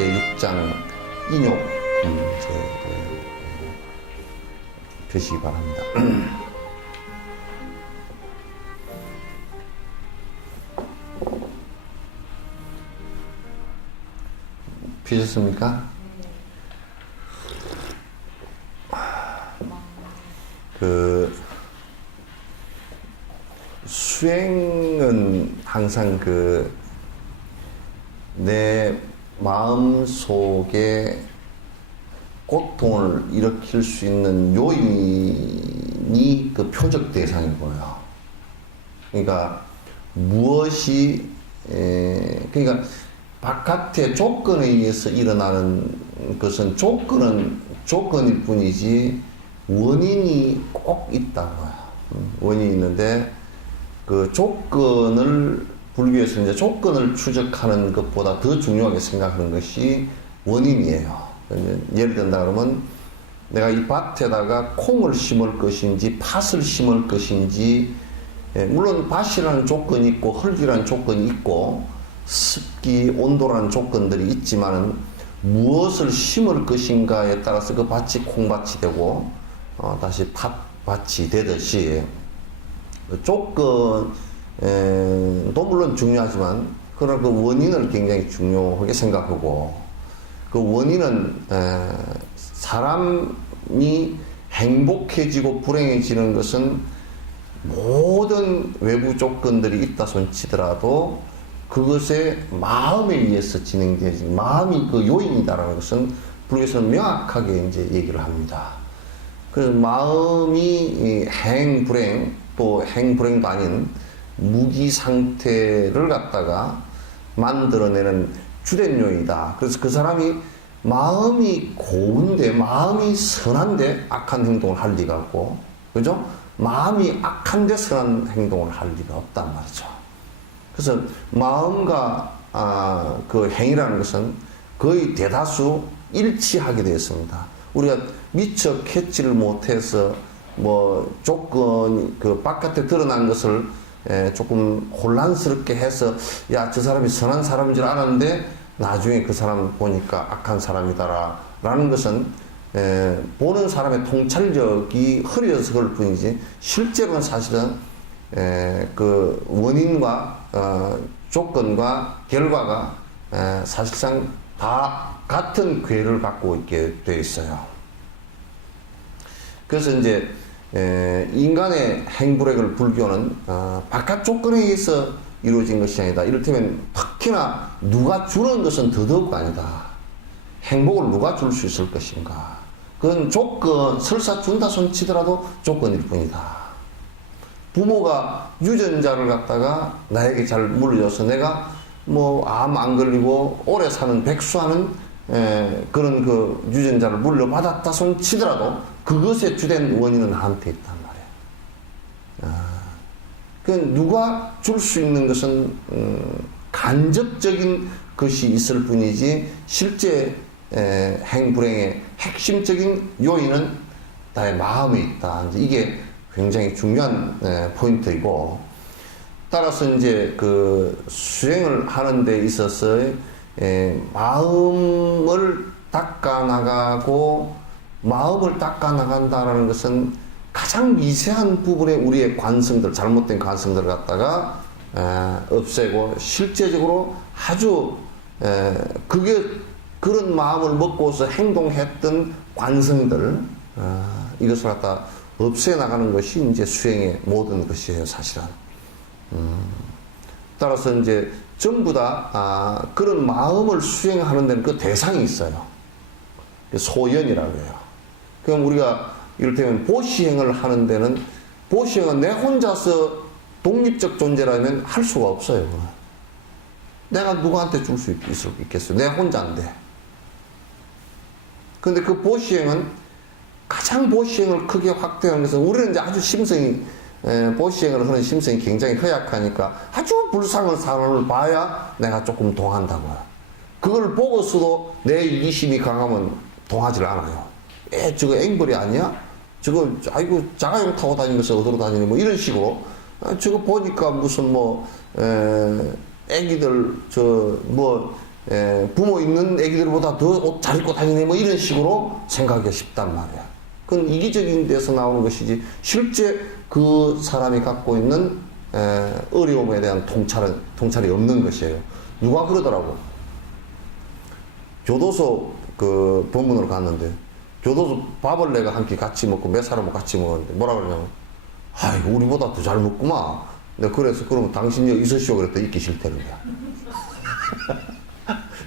제6장 인욕 펴시기 바랍니다. 펴셨습니까? 수행은 항상 내 마음 속에 고통을 일으킬 수 있는 요인이 그 표적 대상이고요. 그러니까 무엇이 그러니까 바깥의 조건에 의해서 일어나는 것은 조건일 뿐이지 원인이 꼭 있다고요. 원인이 있는데 그 조건을 불교에서 이제 조건을 추적하는 것보다 더 중요하게 생각하는 것이 원인이에요. 예를 든다 그러면 내가 이 밭에다가 콩을 심을 것인지 팥을 심을 것인지, 물론 밭이라는 조건이 있고 흙이라는 조건이 있고 습기, 온도라는 조건들이 있지만 무엇을 심을 것인가에 따라서 그 밭이 콩밭이 되고 다시 팥밭이 되듯이 조건도 물론 중요하지만 그러나 그 원인을 굉장히 중요하게 생각하고, 그 원인은 사람이 행복해지고 불행해지는 것은 모든 외부 조건들이 있다 손치더라도 그것에 마음에 의해서 진행되지, 마음이 그 요인이다라는 것은 불교에서는 명확하게 이제 얘기를 합니다. 그래서 마음이 행불행, 또 행불행도 아닌 무기 상태를 갖다가 만들어내는 주된 요인이다. 그래서 그 사람이 마음이 고운데, 마음이 선한데 악한 행동을 할 리가 없고, 그죠? 마음이 악한데 선한 행동을 할 리가 없단 말이죠. 그래서 마음과 그 행위라는 것은 거의 대다수 일치하게 되어 있습니다. 우리가 미처 캐치를 못해서 뭐 조건 그 바깥에 드러난 것을 조금 혼란스럽게 해서 야, 저 사람이 선한 사람인 줄 알았는데 나중에 그 사람 보니까 악한 사람이다라 라는 것은 보는 사람의 통찰력이 흐려서 그럴 뿐이지 실제로는 사실은 그 원인과 조건과 결과가 사실상 다 같은 궤를 갖고 있게 되어 있어요. 그래서 이제 인간의 행불액을 불교는 바깥 조건에 의해서 이루어진 것이 아니다. 이를테면 특히나 누가 주는 것은 더더욱 아니다. 행복을 누가 줄 수 있을 것인가. 그건 조건, 설사 준다 손치더라도 조건일 뿐이다. 부모가 유전자를 갖다가 나에게 잘 물려줘서 내가 뭐 암 안 걸리고 오래 사는 백수하는 그런 그 유전자를 물려받았다 손치더라도 그것의 주된 원인은 나한테 있단 말이에요. 그 누가 줄 수 있는 것은 간접적인 것이 있을 뿐이지 실제 행불행의 핵심적인 요인은 나의 마음에 있다. 이게 굉장히 중요한 포인트이고, 따라서 이제 그 수행을 하는 데 있어서 마음을 닦아나가고 마음을 닦아나간다라는 것은 가장 미세한 부분에 우리의 관성들, 잘못된 관성들을 갖다가 없애고 실제적으로 아주 그게 그런 마음을 먹고서 행동했던 관성들, 이것을 갖다 없애나가는 것이 이제 수행의 모든 것이에요, 사실은. 따라서 이제 전부 다 그런 마음을 수행하는 데는 그 대상이 있어요. 소연이라고 해요. 그럼 우리가 이를테면 보시행을 하는 데는, 보시행은 내 혼자서 독립적 존재라면 할 수가 없어요. 내가 누구한테 줄 수 있겠어요? 내 혼자인데. 근데 그 보시행은 가장 보시행을 크게 확대하는 것은, 우리는 이제 아주 심성이 보시행을 하는 심성이 굉장히 허약하니까 아주 불쌍한 사람을 봐야 내가 조금 동한다고요. 그걸 보고서도 내 이기심이 강하면 동하질 않아요. 저거 앵벌이 아니야? 저거 아이고 자가용 타고 다니면서 어디로 다니니 뭐 이런 식으로 저거 보니까 무슨 뭐 애기들 저 뭐 부모 있는 애기들보다 더 옷 잘 입고 다니네 뭐 이런 식으로 생각하기가 쉽단 말이야. 그건 이기적인 데서 나오는 것이지 실제 그 사람이 갖고 있는 어려움에 대한 통찰이 없는 것이에요. 누가 그러더라고. 교도소 그 본문으로 갔는데 교도소 밥을 내가 한 끼 같이 먹고 몇 사람하고 같이 먹었는데 뭐라 그러냐면 아이고 우리보다 더 잘 먹구만. 내가 그래서 그러면 당신이 여기 있으시오 그랬더니 있기 싫다는 거야.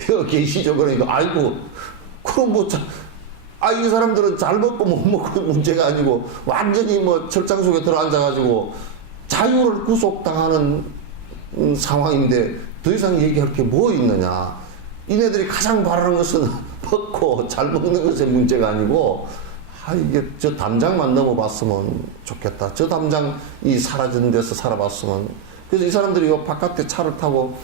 여기 계시죠 그러니까 아이고 그럼 뭐 이 사람들은 잘 먹고 못 먹고 문제가 아니고 완전히 뭐 철장 속에 들어앉아가지고 자유를 구속당하는 상황인데 더 이상 얘기할 게 뭐 있느냐. 이네들이 가장 바라는 것은 먹고 잘 먹는 것의 문제가 아니고 이게 저 담장만 넘어봤으면 좋겠다. 저 담장이 사라진 데서 살아봤으면. 그래서 이 사람들이 요 바깥에 차를 타고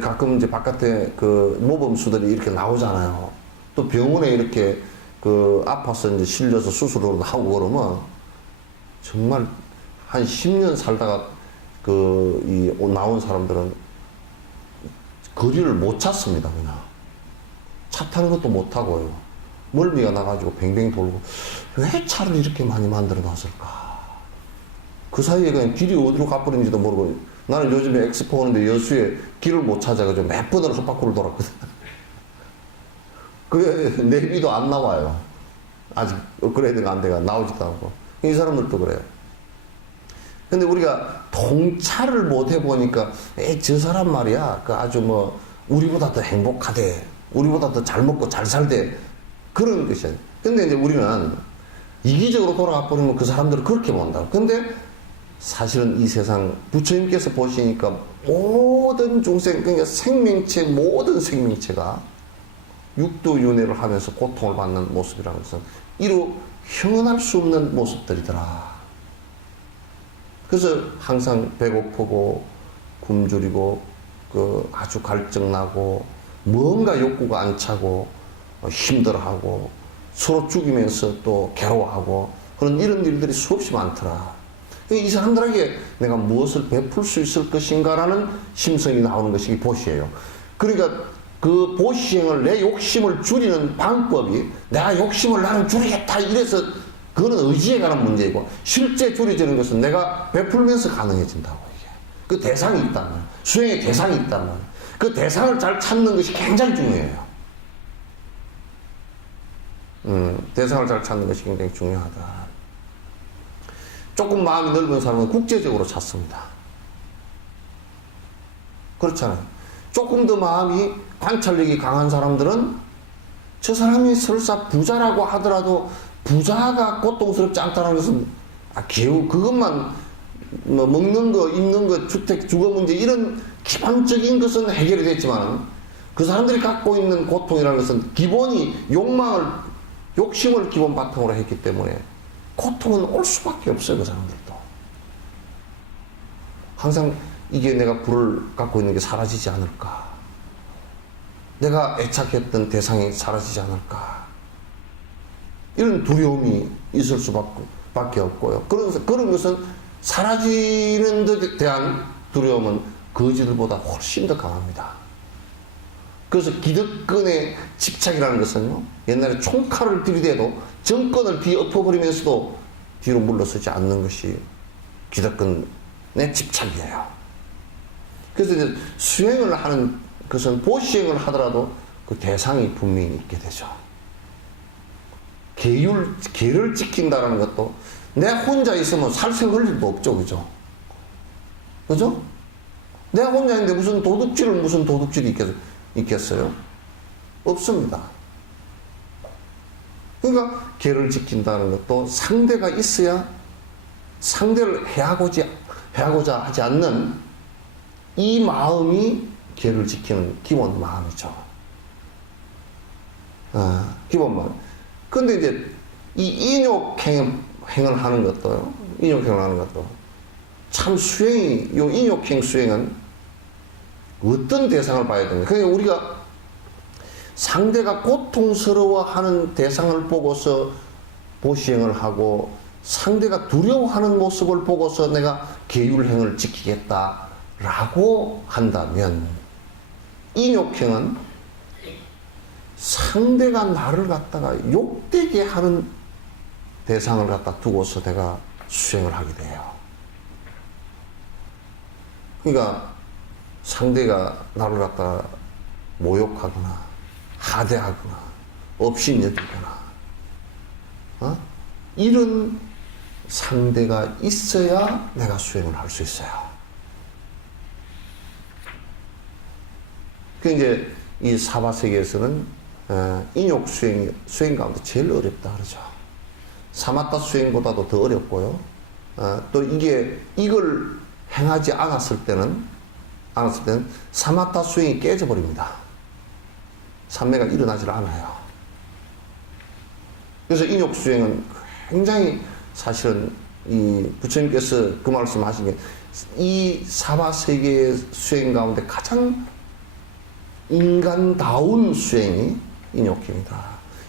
가끔 이제 바깥에 그 모범수들이 이렇게 나오잖아요. 또 병원에 이렇게 그 아파서 이제 실려서 수술으로 나오고 그러면 정말 한 10년 살다가 나온 사람들은 거리를 못 찾습니다, 그냥. 차 타는 것도 못 타고요. 멀미가 나가지고 뱅뱅 돌고. 왜 차를 이렇게 많이 만들어 놨을까? 그 사이에 그냥 길이 어디로 가버린지도 모르고. 나는 요즘에 엑스포 오는데 여수에 길을 못 찾아가지고 몇 번을 헛바퀴를 돌았거든. 그게 내비도 안 나와요. 아직 업그레이드가 안 돼가 나오지도 않고. 이 사람들도 그래요. 근데 우리가 통찰을 못 해보니까, 저 사람 말이야. 그 아주 뭐, 우리보다 더 행복하대. 우리보다 더 잘 먹고 잘 살대. 그런 것이야. 근데 이제 우리는 이기적으로 돌아가 버리면 그 사람들을 그렇게 본다고. 근데 사실은 이 세상 부처님께서 보시니까 모든 중생, 그러니까 모든 생명체가 육도윤회를 하면서 고통을 받는 모습이라는 것은 이루 형언할 수 없는 모습들이더라. 그래서 항상 배고프고 굶주리고 아주 갈증나고 뭔가 욕구가 안 차고 힘들어하고 서로 죽이면서 또 괴로워하고 그런 이런 일들이 수없이 많더라. 이 사람들에게 내가 무엇을 베풀 수 있을 것인가라는 심성이 나오는 것이 보시예요. 그러니까 그 보시행을 내 욕심을 줄이는 방법이 내가 욕심을 나는 줄이겠다 이래서 그거는 의지에 관한 문제이고 실제 줄여지는 것은 내가 베풀면서 가능해진다고 이게. 그 대상이 있단 말이에요. 수행의 대상이 있단 말이에요. 그 대상을 잘 찾는 것이 굉장히 중요해요. 대상을 잘 찾는 것이 굉장히 중요하다. 조금 마음이 넓은 사람은 국제적으로 찾습니다. 그렇잖아요. 조금 더 마음이 관찰력이 강한 사람들은 저 사람이 설사 부자라고 하더라도 부자가 고통스럽지 않다는 것은 겨우 그것만 뭐 먹는 거, 입는 거, 주택, 주거 문제 이런 기본적인 것은 해결이 됐지만 그 사람들이 갖고 있는 고통이라는 것은 기본이 욕심을 기본 바탕으로 했기 때문에 고통은 올 수밖에 없어요. 그 사람들도. 항상 이게 내가 불을 갖고 있는 게 사라지지 않을까. 내가 애착했던 대상이 사라지지 않을까. 이런 두려움이 있을 수밖에 없고요. 그런 것은 사라지는 데 대한 두려움은 거지들보다 훨씬 더 강합니다. 그래서 기득권의 집착이라는 것은요, 옛날에 총칼을 들이대도 정권을 뒤엎어버리면서도 뒤로 물러서지 않는 것이 기득권의 집착이에요. 그래서 이제 수행을 하는 것은 보시행을 하더라도 그 대상이 분명히 있게 되죠. 계를 지킨다는 것도 내가 혼자 있으면 살생할 일도 없죠. 그죠? 그죠? 내가 혼자 있는데 무슨 도둑질이 있겠어요? 없습니다. 그러니까 계를 지킨다는 것도 상대가 있어야 상대를 해하고자 하지 않는 이 마음이 계를 지키는 기본 마음이죠. 기본 마음. 근데 이제 이 인욕행을 하는 것도요. 참 요 인욕행 수행은 어떤 대상을 봐야 됩니까? 그러니까 우리가 상대가 고통스러워하는 대상을 보고서 보시행을 하고 상대가 두려워하는 모습을 보고서 내가 계율행을 지키겠다라고 한다면 인욕행은 상대가 나를 갖다가 욕되게 하는 대상을 갖다 두고서 내가 수행을 하게 돼요. 그러니까 상대가 나를 갖다가 모욕하거나 하대하거나 업신여기거나 이런 상대가 있어야 내가 수행을 할 수 있어요. 그 이제 이 사바세계에서는 인욕 수행 가운데 제일 어렵다 그러죠. 사마타 수행보다도 더 어렵고요. 또 이걸 행하지 않았을 때는 사마타 수행이 깨져버립니다. 삼매가 일어나질 않아요. 그래서 인욕 수행은 굉장히 사실은 이 부처님께서 그 말씀 하신 게 이 사바세계의 수행 가운데 가장 인간다운 수행이 인욕행이다.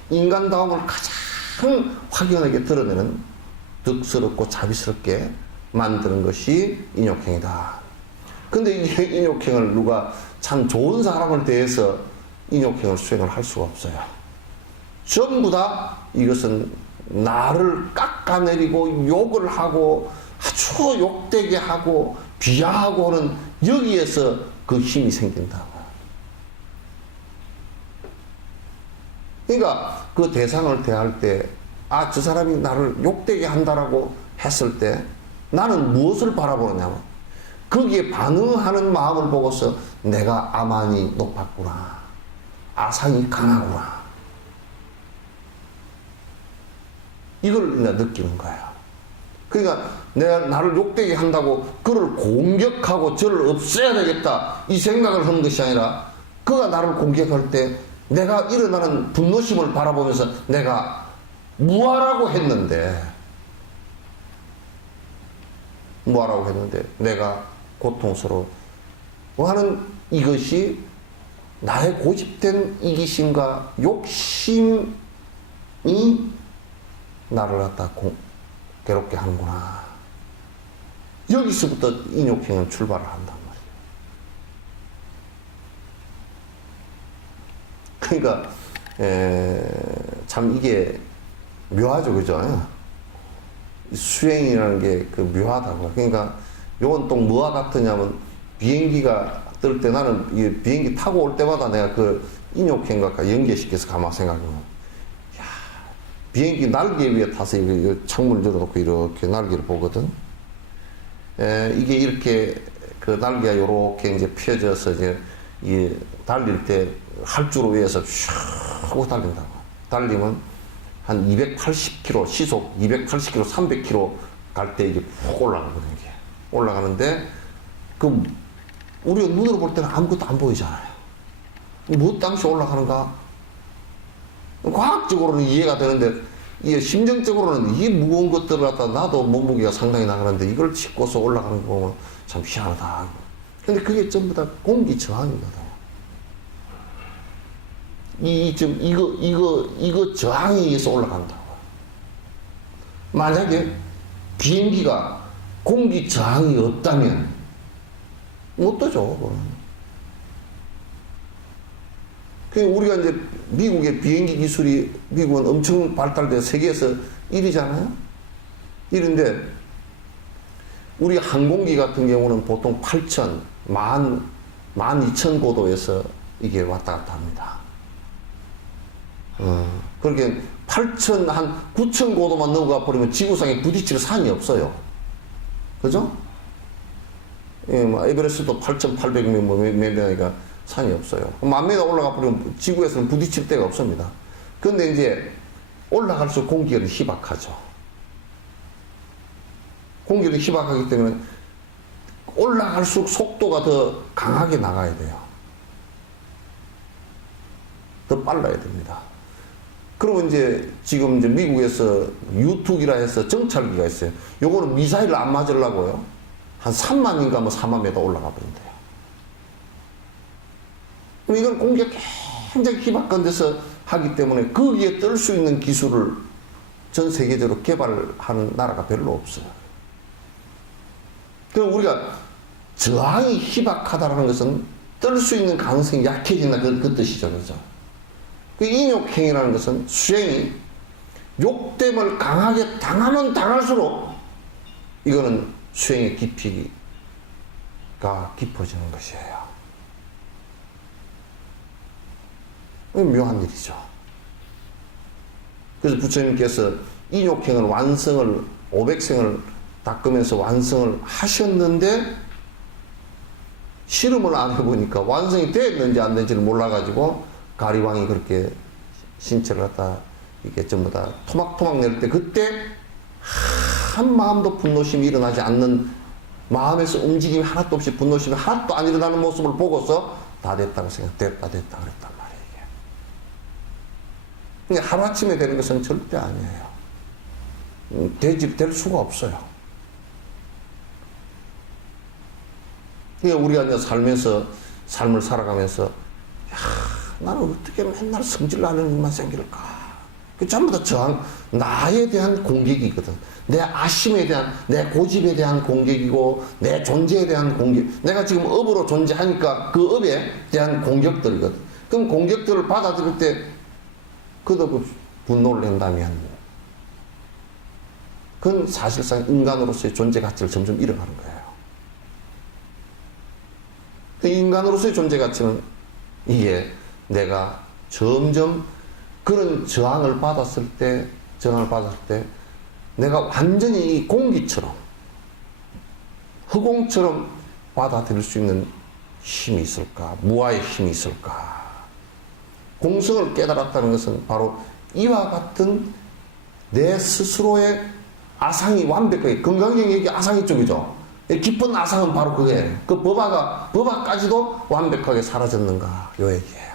인간다움을 가장 확연하게 드러내는 득스럽고 자비스럽게 만드는 것이 인욕행이다. 근데 이 인욕행을 누가 참 좋은 사람을 대해서 인욕행을 수행을 할 수가 없어요. 전부 다 이것은 나를 깎아내리고 욕을 하고 아주 욕되게 하고 비하하고 하는 여기에서 그 힘이 생긴다고. 그러니까 그 대상을 대할 때, 저 사람이 나를 욕되게 한다라고 했을 때 나는 무엇을 바라보느냐면 거기에 반응하는 마음을 보고서 내가 아만이 높았구나. 아상이 강하구나. 이걸 내가 느끼는 거예요. 그러니까 내가 나를 욕되게 한다고 그를 공격하고 저를 없애야 되겠다 이 생각을 하는 것이 아니라 그가 나를 공격할 때 내가 일어나는 분노심을 바라보면서 내가 무하라고 했는데 내가 고통스러워 하는 이것이 나의 고집된 이기심과 욕심이 나를 갖다 괴롭게 하는구나. 여기서부터 인욕행은 출발을 한단 말이에요. 그러니까 참 이게 묘하죠, 그죠? 수행이라는 게 그 묘하다고. 그러니까 요건 또 뭐와 같으냐면 비행기가 뜰 때 나는 이 비행기 타고 올 때마다 내가 그 인욕행과 연계시켜서 가만 생각하면 비행기 날개 위에 타서 창문을 열어놓고 이렇게 날개를 보거든. 이게 이렇게 그 날개가 이렇게 이제 펴져서 이제 달릴 때 활주로 위에서 슉 하고 달린다고. 달리면 한 280km, 시속 280km, 300km 갈 때 이게 푹 올라가거든요. 이게. 올라가는데 우리가 눈으로 볼 때는 아무것도 안 보이잖아요. 뭐 당시 올라가는가? 과학적으로는 이해가 되는데 이게 심정적으로는 이 무거운 것들을 갖다 나도 몸무게가 상당히 나가는데 이걸 싣고서 올라가는 거 보면 참 희한하다. 근데 그게 전부 다 공기 저항이거든. 이거 저항에 의해서 올라간다고. 만약에 비행기가 공기 저항이 없다면 못 떠죠. 우리가 이제 미국의 비행기 기술이 미국은 엄청 발달돼 세계에서 1위잖아요. 1위인데 우리 항공기 같은 경우는 보통 8,000, 12,000고도에서 이게 왔다 갔다 합니다. 그렇게 8,000, 한 9,000고도만 넘어가 버리면 지구상에 부딪힐 산이 없어요. 그죠? 에베레스트도 8,800몇 명이니까 산이 없어요. 10,000m 올라가 버리면 지구에서는 부딪힐 데가 없습니다. 그런데 이제 올라갈수록 공기는 희박하죠. 공기는 희박하기 때문에 올라갈수록 속도가 더 강하게 나가야 돼요. 더 빨라야 됩니다. 그러면 이제 지금 이제 미국에서 U2기라 해서 정찰기가 있어요. 요거는 미사일을 안 맞으려고요. 한 3만인가 뭐 4만 m 올라가 버린대요. 그럼 이건 공기가 굉장히 희박한 데서 하기 때문에 거기에 뜰 수 있는 기술을 전 세계적으로 개발하는 나라가 별로 없어요. 그럼 우리가 저항이 희박하다는 것은 뜰 수 있는 가능성이 약해진다 그 뜻이죠. 그죠? 그 인욕행위라는 것은 수행이 욕됨을 강하게 당하면 당할수록 이거는 수행의 깊이가 깊어지는 것이에요. 묘한 일이죠. 그래서 부처님께서 인욕행을 완성을 500생을 닦으면서 완성을 하셨는데 실험을 안 해보니까 완성이 됐는지 안 됐는지를 몰라가지고 가리왕이 그렇게 신체를 갖다 이게 전부 다 토막토막 낼 때 그때 한 마음도 분노심이 일어나지 않는 마음에서 움직임이 하나도 없이 분노심이 하나도 안 일어나는 모습을 보고서 다 됐다고 됐다 그랬단 말이에요. 이게 하루아침에 되는 것은 절대 아니에요. 될 수가 없어요. 그러니까 우리가 이제 살면서 삶을 살아가면서 나는 어떻게 맨날 성질나는 일만 생길까? 그 전부 다 저항, 나에 대한 공격이거든. 내 아심에 대한, 내 고집에 대한 공격이고, 내 존재에 대한 공격. 내가 지금 업으로 존재하니까 그 업에 대한 공격들이거든. 그럼 공격들을 받아들일 때, 그도 분노를 낸다면, 그건 사실상 인간으로서의 존재 가치를 점점 잃어가는 거예요. 그 인간으로서의 존재 가치는 이게 내가 점점 그런 저항을 받았을 때 내가 완전히 이 공기처럼 허공처럼 받아들일 수 있는 힘이 있을까? 무아의 힘이 있을까? 공성을 깨달았다는 것은 바로 이와 같은 내 스스로의 아상이 완벽하게, 건강경역이 아상이 쪽이죠. 깊은 아상은 바로 그거예요. 그 법화까지도 완벽하게 사라졌는가, 요 얘기예요.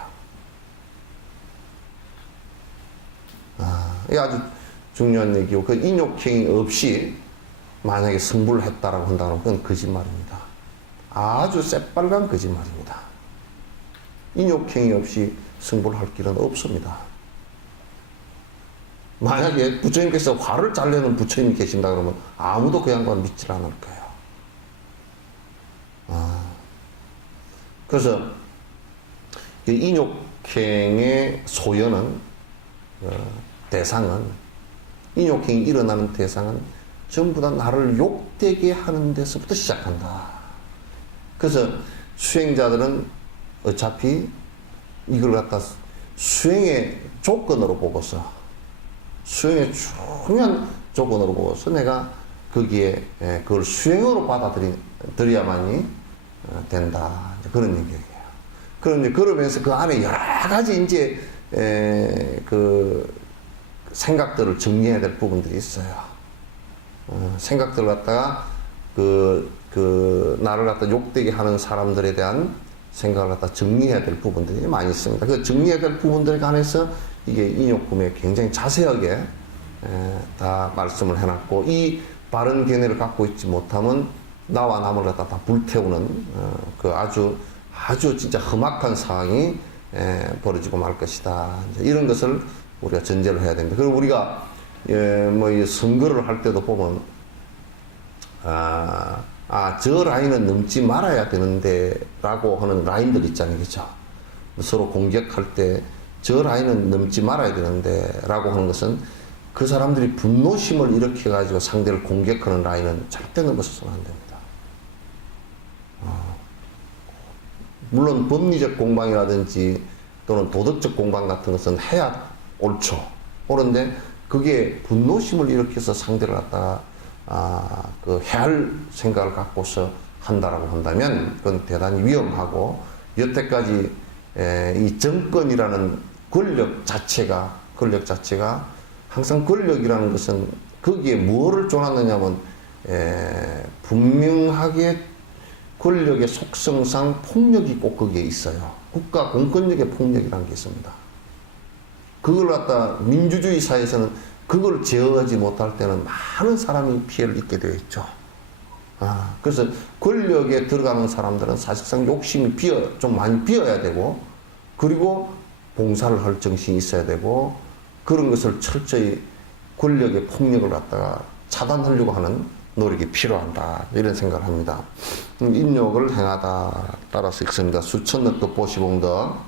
이게 아주 중요한 얘기고, 그 인욕행위 없이 만약에 승부를 했다라고 한다면 그건 거짓말입니다. 아주 새빨간 거짓말입니다. 인욕행위 없이 승부를 할 길은 없습니다. 만약에 부처님께서 화를 잘 내는 부처님이 계신다 그러면 아무도 그 양반 믿질 않을 거예요. 그래서 인욕행의 소연은 대상은 인욕행이 일어나는 대상은 전부 다 나를 욕되게 하는 데서부터 시작한다. 그래서 수행자들은 어차피 이걸 갖다 수행의 조건으로 보고서 수행의 중요한 조건으로 보고서 내가 거기에 그걸 수행으로 받아들여야만이 된다. 그런 얘기예요. 그러면서 그 안에 여러 가지 이제 그 생각들을 정리해야 될 부분들이 있어요. 생각들을 갖다가 나를 갖다 욕되게 하는 사람들에 대한 생각을 갖다 정리해야 될 부분들이 많이 있습니다. 그 정리해야 될 부분들에 관해서 이게 인욕금에 굉장히 자세하게 다 말씀을 해놨고, 이 바른 견해를 갖고 있지 못하면 나와 남을 갖다 다 불태우는 그 아주 진짜 험악한 상황이 벌어지고 말 것이다. 이런 것을 우리가 전제를 해야 됩니다. 그리고 우리가 이 선거를 할 때도 보면 저 라인은 넘지 말아야 되는데 라고 하는 라인들 있잖아요. 그죠? 서로 공격할 때 저 라인은 넘지 말아야 되는데 라고 하는 것은 그 사람들이 분노심을 일으켜 가지고 상대를 공격하는 라인은 절대 넘어서서는 안 됩니다. 물론 법리적 공방이라든지 또는 도덕적 공방 같은 것은 해야 옳죠. 옳은데 그게 분노심을 일으켜서 상대를 갖다가 해할 생각을 갖고서 한다라고 한다면 그건 대단히 위험하고, 여태까지 이 정권이라는 권력 자체가 항상 권력이라는 것은 거기에 뭐를 쫓았느냐면 분명하게 권력의 속성상 폭력이 꼭 거기에 있어요. 국가 공권력의 폭력이라는 게 있습니다. 그걸 갖다 민주주의 사회에서는 그걸 제어하지 못할 때는 많은 사람이 피해를 입게 되어 있죠. 그래서 권력에 들어가는 사람들은 사실상 욕심이 좀 많이 비어야 되고, 그리고 봉사를 할 정신이 있어야 되고, 그런 것을 철저히 권력의 폭력을 갖다가 차단하려고 하는 노력이 필요하다. 이런 생각을 합니다. 인욕을 행하다. 따라서 읽습니다. 수천억 보시봉덕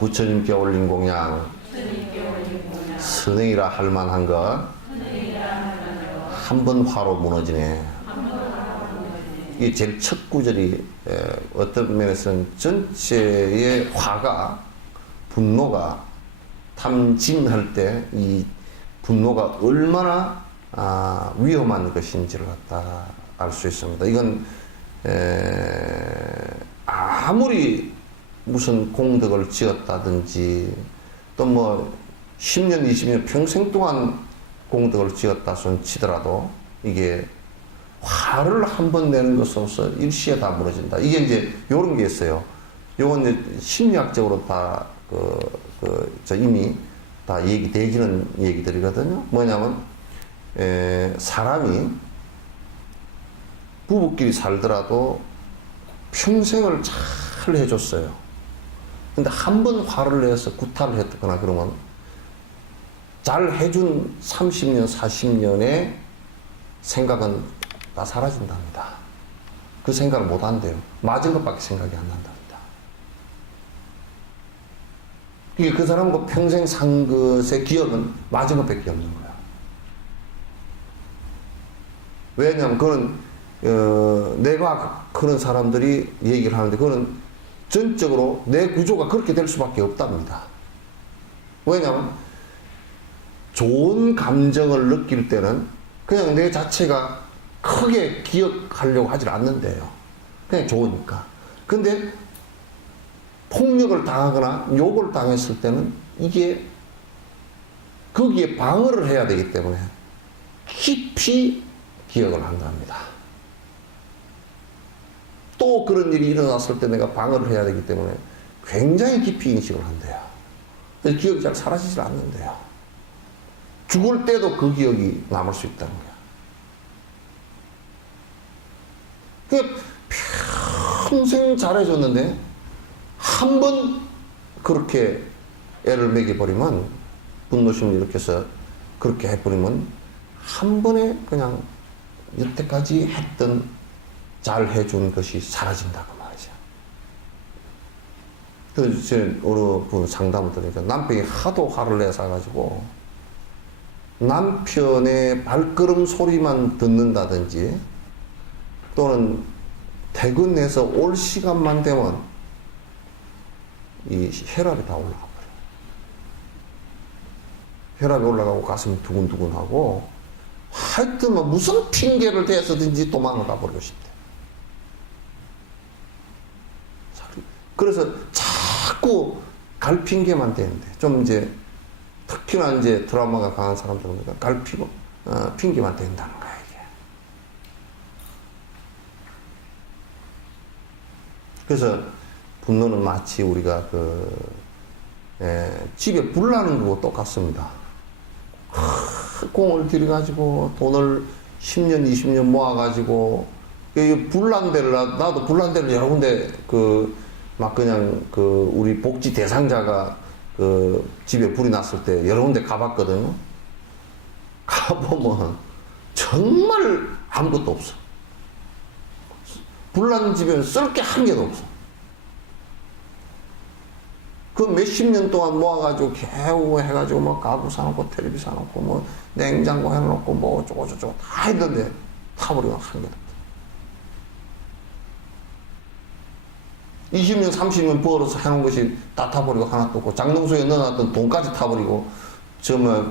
부처님께 올린 공양 선행이라 할 만한 것 한 번 화로 무너지네. 이게 제일 첫 구절이 어떤 면에서는 전체의 화가 분노가 탐진할 때 이 분노가 얼마나 위험한 것인지를 갖다 알 수 있습니다. 이건 아무리 무슨 공덕을 지었다든지 또 뭐 10년, 20년 평생 동안 공덕을 지었다 손 치더라도 이게 화를 한 번 내는 것으로서 일시에 다 무너진다. 이게 이제 요런 게 있어요. 요건 이제 심리학적으로 다 이미 다 얘기되지는 얘기들이거든요. 뭐냐면 사람이 부부끼리 살더라도 평생을 잘 해줬어요. 근데 한 번 화를 내서 구타를 했거나 그러면 잘 해준 30년, 40년의 생각은 다 사라진답니다. 그 생각을 못 한대요. 맞은 것밖에 생각이 안 난답니다. 이게 그 사람과 평생 산 것의 기억은 맞은 것밖에 없는 거야. 왜냐하면 그는 내가 그런 사람들이 얘기를 하는데 그거는 전적으로 내 구조가 그렇게 될 수밖에 없답니다. 왜냐하면 좋은 감정을 느낄 때는 그냥 내 자체가 크게 기억하려고 하질 않는데요. 그냥 좋으니까. 근데 폭력을 당하거나 욕을 당했을 때는 이게 거기에 방어를 해야 되기 때문에 깊이 기억을 한답니다. 또 그런 일이 일어났을 때 내가 방어를 해야 되기 때문에 굉장히 깊이 인식을 한대요. 그래서 기억이 잘 사라지질 않는데요. 죽을 때도 그 기억이 남을 수 있다는 거야. 그러니까 평생 잘해줬는데 한 번 그렇게 애를 먹여버리면 분노심을 일으켜서 그렇게 해버리면 한 번에 그냥 여태까지 했던 잘해준 것이 사라진다고 말이죠. 그래서 제가 어느 분 상담을 들으니까 남편이 하도 화를 내서 남편의 발걸음 소리만 듣는다든지 또는 퇴근해서 올 시간만 되면 이 혈압이 다 올라가 버려요. 혈압이 올라가고 가슴이 두근두근하고 하여튼 뭐 무슨 핑계를 대서든지 도망을 가버리고 싶대. 그래서 자꾸 갈 핑계만 대는데 좀 이제 특히나 이제 트라우마가 강한 사람들은 갈피고 핑계만 대는다는 거야 이게. 그래서 분노는 마치 우리가 집에 불 나는 거고 똑같습니다. 공을 들여가지고 돈을 10년, 20년 모아가지고 불난 데를 나도 불난 데를 여러 군데 막 그냥 우리 복지 대상자가 집에 불이 났을 때 여러 군데 가봤거든요. 가보면 정말 아무것도 없어. 불난 집에는 쓸 게 한 개도 없어. 그 몇십 년 동안 모아가지고 겨우 해가지고 뭐 가구 사놓고 텔레비 사놓고 뭐 냉장고 해놓고 뭐 어쩌고저쩌고 다 했는데 타버리고 한 개도 없어. 20년, 30년 벌어서 해놓은 것이 다 타버리고 하나도 없고, 장롱소에 넣어놨던 돈까지 타버리고, 정말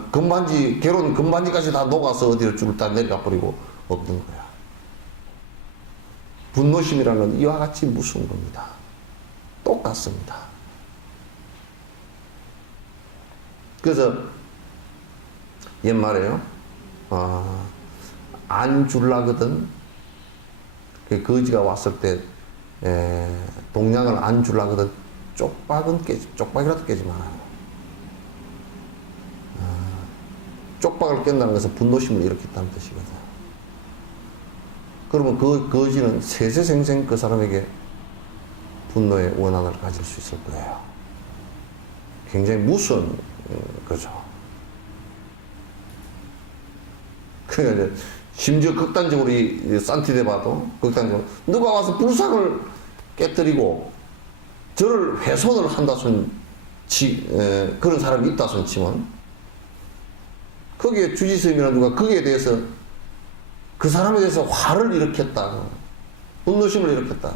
결혼 금반지까지 다 녹아서 어디로 줄 다 내려가 버리고 없는 거야. 분노심이라는 건 이와 같이 무서운 겁니다. 똑같습니다. 그래서 옛말에요, 안 줄라거든. 거지가 왔을 때 동량을 안 주려거든 쪽박이라도 깨지 말아요. 쪽박을 깬다는 것은 분노심을 일으켰다는 뜻이거든. 그러면 그 거지는 세세생생 그 사람에게 분노의 원한을 가질 수 있을 거예요. 굉장히 무서운 거죠. 그러니까 심지어 극단적으로 산티데 봐도 극단적으로 누가 와서 불상을 깨뜨리고 저를 훼손을 한다 손 그런 사람이 있다 손치면 거기에 주지스님이나 누가 거기에 대해서 그 사람에 대해서 화를 일으켰다, 분노심을 일으켰다.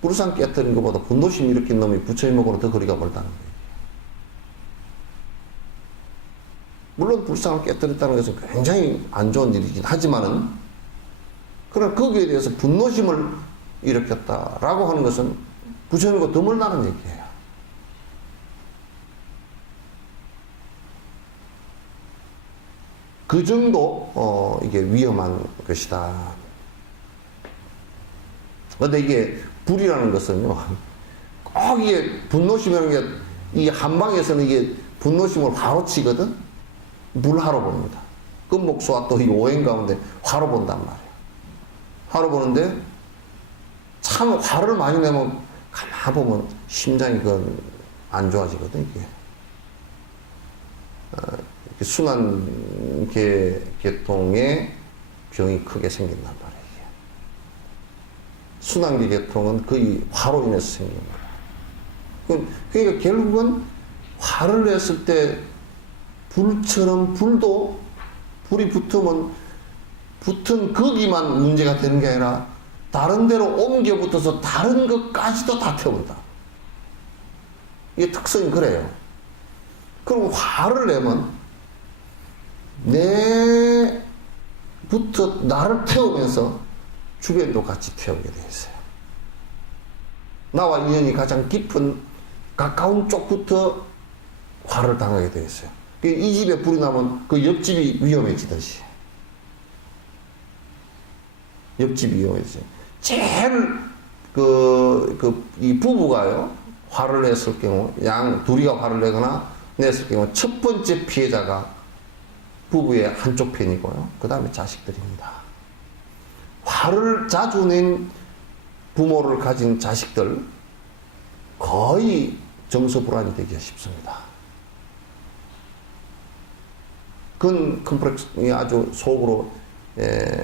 불상 깨뜨린 것보다 분노심 일으킨 놈이 부처님하고는 더 거리가 멀다는 거예요. 물론 불상을 깨뜨렸다는 것은 굉장히 안 좋은 일이긴 하지만은, 그러나 거기에 대해서 분노심을 일으켰다라고 하는 것은 부처님과 더 멀다는 얘기예요. 그 정도 이게 위험한 것이다. 근데 이게 불이라는 것은요, 꼭 이게 분노심이라는 게 이 한방에서는 이게 분노심을 화로 치거든. 물화로 봅니다. 금목수와 또 이 오행 가운데 화로 본단 말이에요. 화로 보는데 참 화를 많이 내면 가만 보면 심장이 안 좋아지거든. 이게 순환 계통에 병이 크게 생긴단 말이에요. 순환계 계통은 거의 화로 인해서 생기는 거예요. 그러니까 결국은 화를 냈을 때 불처럼 불이 붙으면 붙은 거기만 문제가 되는 게 아니라 다른 데로 옮겨 붙어서 다른 것까지도 다 태운다. 이게 특성이 그래요. 그럼 화를 내면 나를 태우면서 주변도 같이 태우게 되어 있어요. 나와 인연이 가장 깊은 가까운 쪽부터 화를 당하게 되어 있어요. 이 집에 불이 나면 그 옆집이 위험해지듯이. 옆집이 위험해지죠. 제일 이 부부가요, 화를 냈을 경우, 둘이가 화를 내거나 냈을 경우, 첫 번째 피해자가 부부의 한쪽 편이고요. 그 다음에 자식들입니다. 화를 자주 낸 부모를 가진 자식들, 거의 정서불안이 되기가 쉽습니다. 그건 컴플렉스이 아주 속으로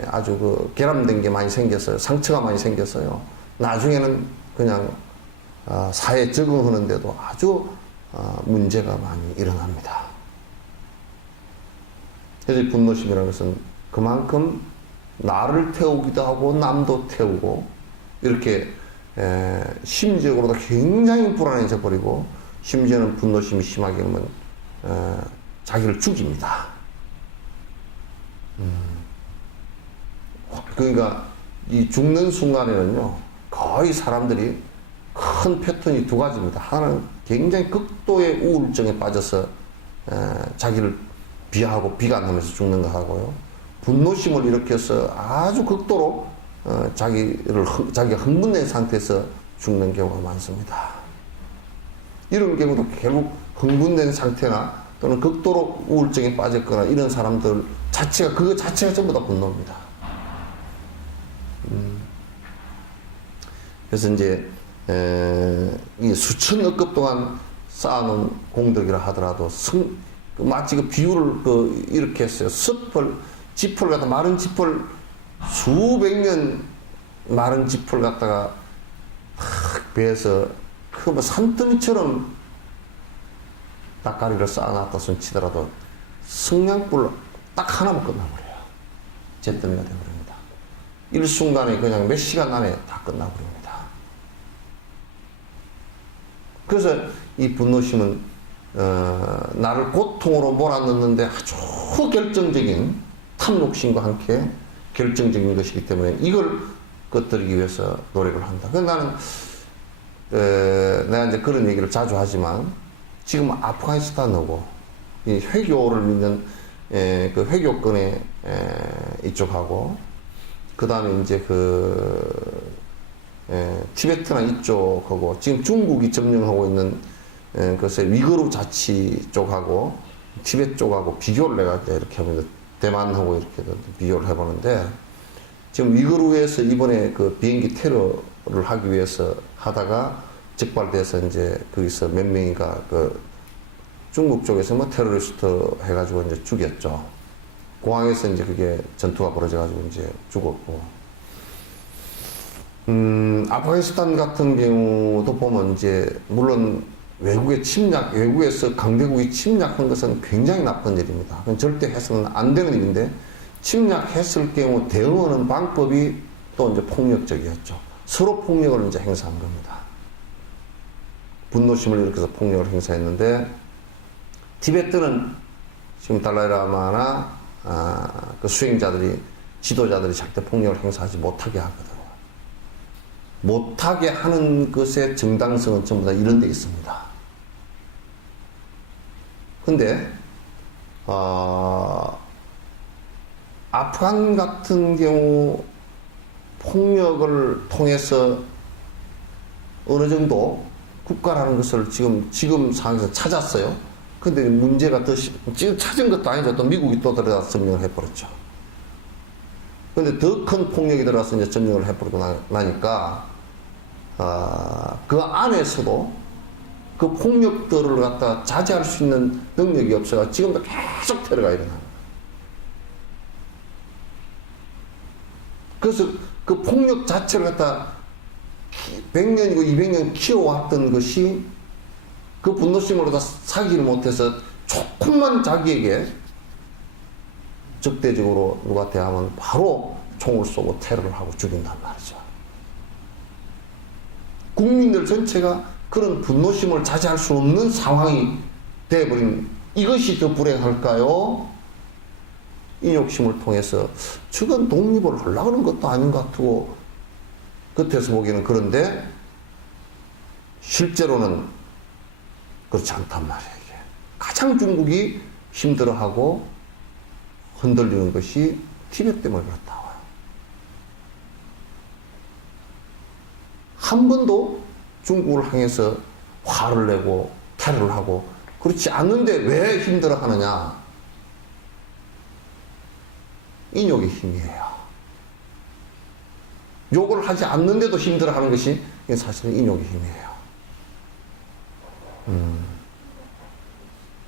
아주 결함된 게 많이 생겼어요. 상처가 많이 생겼어요. 나중에는 그냥 사회에 적응하는데도 아주 문제가 많이 일어납니다. 그래서 분노심이라는 것은 그만큼 나를 태우기도 하고 남도 태우고 이렇게 심리적으로도 굉장히 불안해져 버리고, 심지어는 분노심이 심하게 오면 자기를 죽입니다. 그러니까 이 죽는 순간에는요, 거의 사람들이 큰 패턴이 두 가지입니다. 하나는 굉장히 극도의 우울증에 빠져서 자기를 비하하고 비관하면서 죽는 거 하고요, 분노심을 일으켜서 아주 극도로 자기가 흥분된 상태에서 죽는 경우가 많습니다. 이런 경우도 결국 흥분된 상태나 또는 극도로 우울증에 빠졌거나 이런 사람들 자체가, 그거 자체가 전부 다 분노입니다. 그래서 이제 이 수천억 급 동안 쌓아놓은 공덕이라 하더라도 마치 그 비유를 이렇게 했어요. 지풀 갖다, 마른 지풀, 수백 년 마른 지풀 갖다가 탁 베어서 그 산더미처럼 닭가리를 쌓아놨다 손 치더라도 성냥불 딱 하나만 끝나버려요. 잿더미가 되어버립니다. 일순간에 그냥 몇 시간 안에 다 끝나버립니다. 그래서 이 분노심은 나를 고통으로 몰아넣는데 아주 결정적인 탐욕심과 함께 결정적인 것이기 때문에 이걸 꺼뜨리기 위해서 노력을 한다. 그래서 나는 내가 이제 그런 얘기를 자주 하지만, 지금 아프가니스탄하고 이 회교를 믿는 그 회교권의 이쪽하고, 그 다음에 이제 티베트나 이쪽하고, 지금 중국이 점령하고 있는 글쎄 위거르 자치 쪽하고 티베트 쪽하고 비교를 내가 이렇게 하면, 대만하고 이렇게 비교를 해보는데, 지금 위거르에서 이번에 그 비행기 테러를 하기 위해서 하다가 적발돼서 이제 거기서 몇 명이가 중국 쪽에서 테러리스트 해가지고 이제 죽였죠. 공항에서 이제 그게 전투가 벌어져가지고 이제 죽었고, 아프가니스탄 같은 경우도 보면 이제 물론 외국의 침략, 외국에서 강대국이 침략한 것은 굉장히 나쁜 일입니다. 그건 절대 해서는 안 되는 일인데, 침략했을 경우 대응하는 방법이 또 이제 폭력적이었죠. 서로 폭력을 이제 행사한 겁니다. 분노심을 일으켜서 폭력을 행사했는데, 티베트는 지금 달라이라마나 그 수행자들이, 지도자들이 절대 폭력을 행사하지 못하게 하거든요. 못하게 하는 것의 정당성은 전부 다 이런 데 있습니다. 근데 아프간 같은 경우 폭력을 통해서 어느 정도 국가라는 것을 지금 상황에서 찾았어요. 근데 문제가 지금 찾은 것도 아니죠. 또 미국이 또 들어가서 점령을 해버렸죠. 근데 더 큰 폭력이 들어가서 이제 점령을 해버리고 나니까, 그 안에서도 그 폭력들을 갖다 자제할 수 있는 능력이 없어가 지금도 계속 테러가 일어나는 거예요. 그래서 그 폭력 자체를 갖다 100년이고 200년 키워왔던 것이 그 분노심으로 다 사기를 못해서 조금만 자기에게 적대적으로 누구한테 하면 바로 총을 쏘고 테러를 하고 죽인단 말이죠. 국민들 전체가 그런 분노심을 자제할 수 없는 상황이 되어버린, 이것이 더 불행할까요? 인욕심을 통해서 저건 독립을 하려고 하는 것도 아닌 것 같고, 겉에서 보기에는 그런데 실제로는 그렇지 않단 말이에요. 이게 가장 중국이 힘들어하고 흔들리는 것이 티베트 때문에 그렇다 와요. 한 번도 중국을 향해서 화를 내고 테러를 하고 그렇지 않는데 왜 힘들어하느냐? 인욕의 힘이에요. 욕을 하지 않는데도 힘들어하는 것이 사실은 인욕의 힘이에요.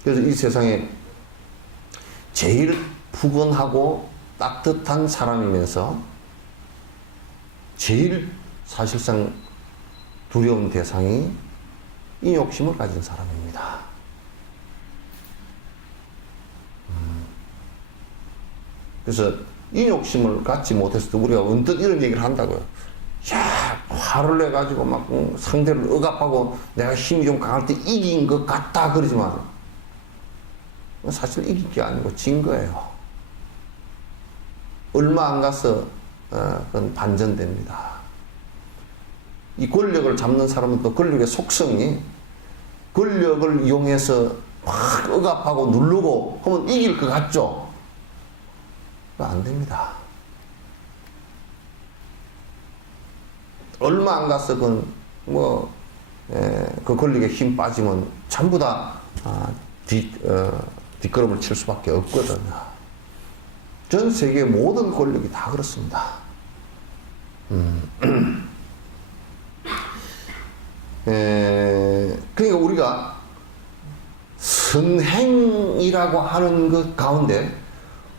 그래서 이 세상에 제일 푸근하고 따뜻한 사람이면서 제일 사실상 두려운 대상이 인욕심을 가진 사람입니다. 그래서 인욕심을 갖지 못해서 우리가 언뜻 이런 얘기를 한다고요. 야, 화를 내가지고 막 상대를 억압하고 내가 힘이 좀 강할 때 이긴 것 같다 그러지만 사실 이긴 게 아니고 진 거예요. 얼마 안 가서 그건 반전됩니다. 이 권력을 잡는 사람은 또 권력의 속성이 권력을 이용해서 막 억압하고 누르고 하면 이길 것 같죠? 안 됩니다. 얼마 안 가서 그 권력에 힘 빠지면 전부 다 뒷걸음을 칠 수밖에 없거든요. 전 세계 모든 권력이 다 그렇습니다. 그러니까 우리가 선행이라고 하는 것 가운데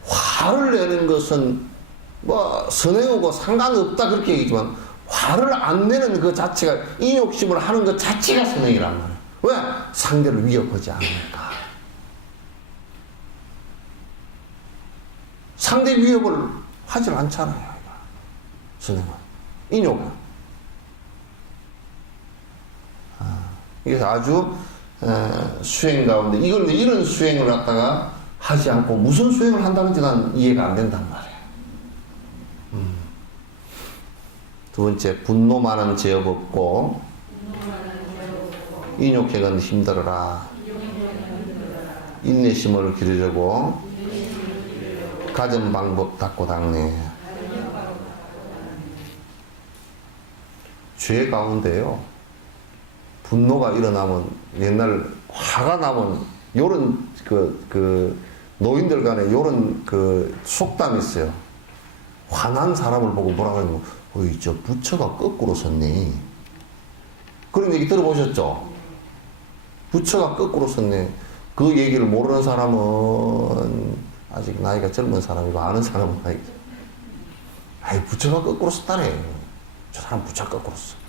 화를 내는 것은 뭐 선행하고 상관없다 그렇게 얘기지만 화를 안 내는 그 자체가 인욕심을 하는 것 자체가 선행이란 말이에요. 왜? 상대를 위협하지 않으니까. 상대 위협을 하질 않잖아요. 선행은. 인욕은. 그래서 아주 수행 가운데 이런 수행을 갖다가 하지 않고 무슨 수행을 한다는지 난 이해가 안 된단 말이에요. 두 번째, 분노 많은 제업 없고 인욕행은 힘들어라. 인내심을 기르려고 가진 방법 닦고 닦네. 죄 가운데요, 분노가 일어나면, 옛날 화가 나면 요런 노인들 간에 요런 속담이 있어요. 화난 사람을 보고 뭐라고 하냐면, 어이, 저 부처가 거꾸로 섰네. 그런 얘기 들어보셨죠? 부처가 거꾸로 섰네. 그 얘기를 모르는 사람은 아직 나이가 젊은 사람이고, 아는 사람은 아이, 부처가 거꾸로 섰다네. 저 사람 부처가 거꾸로 섰어.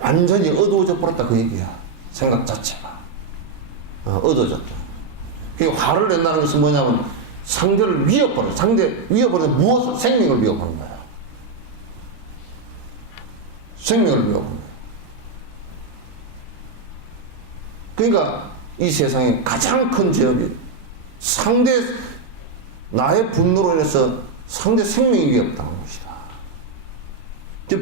완전히 어두워져 버렸다 그 얘기야. 생각 자체가 얻어졌다. 화를 낸다는 것은 뭐냐면 상대를 위협하는, 상대 위협하는 무엇을? 생명을 위협하는 거야. 생명을 위협하는 거야. 그러니까 이 세상에 가장 큰 죄업이 나의 분노로 인해서 상대 생명이 위협당한 것이다.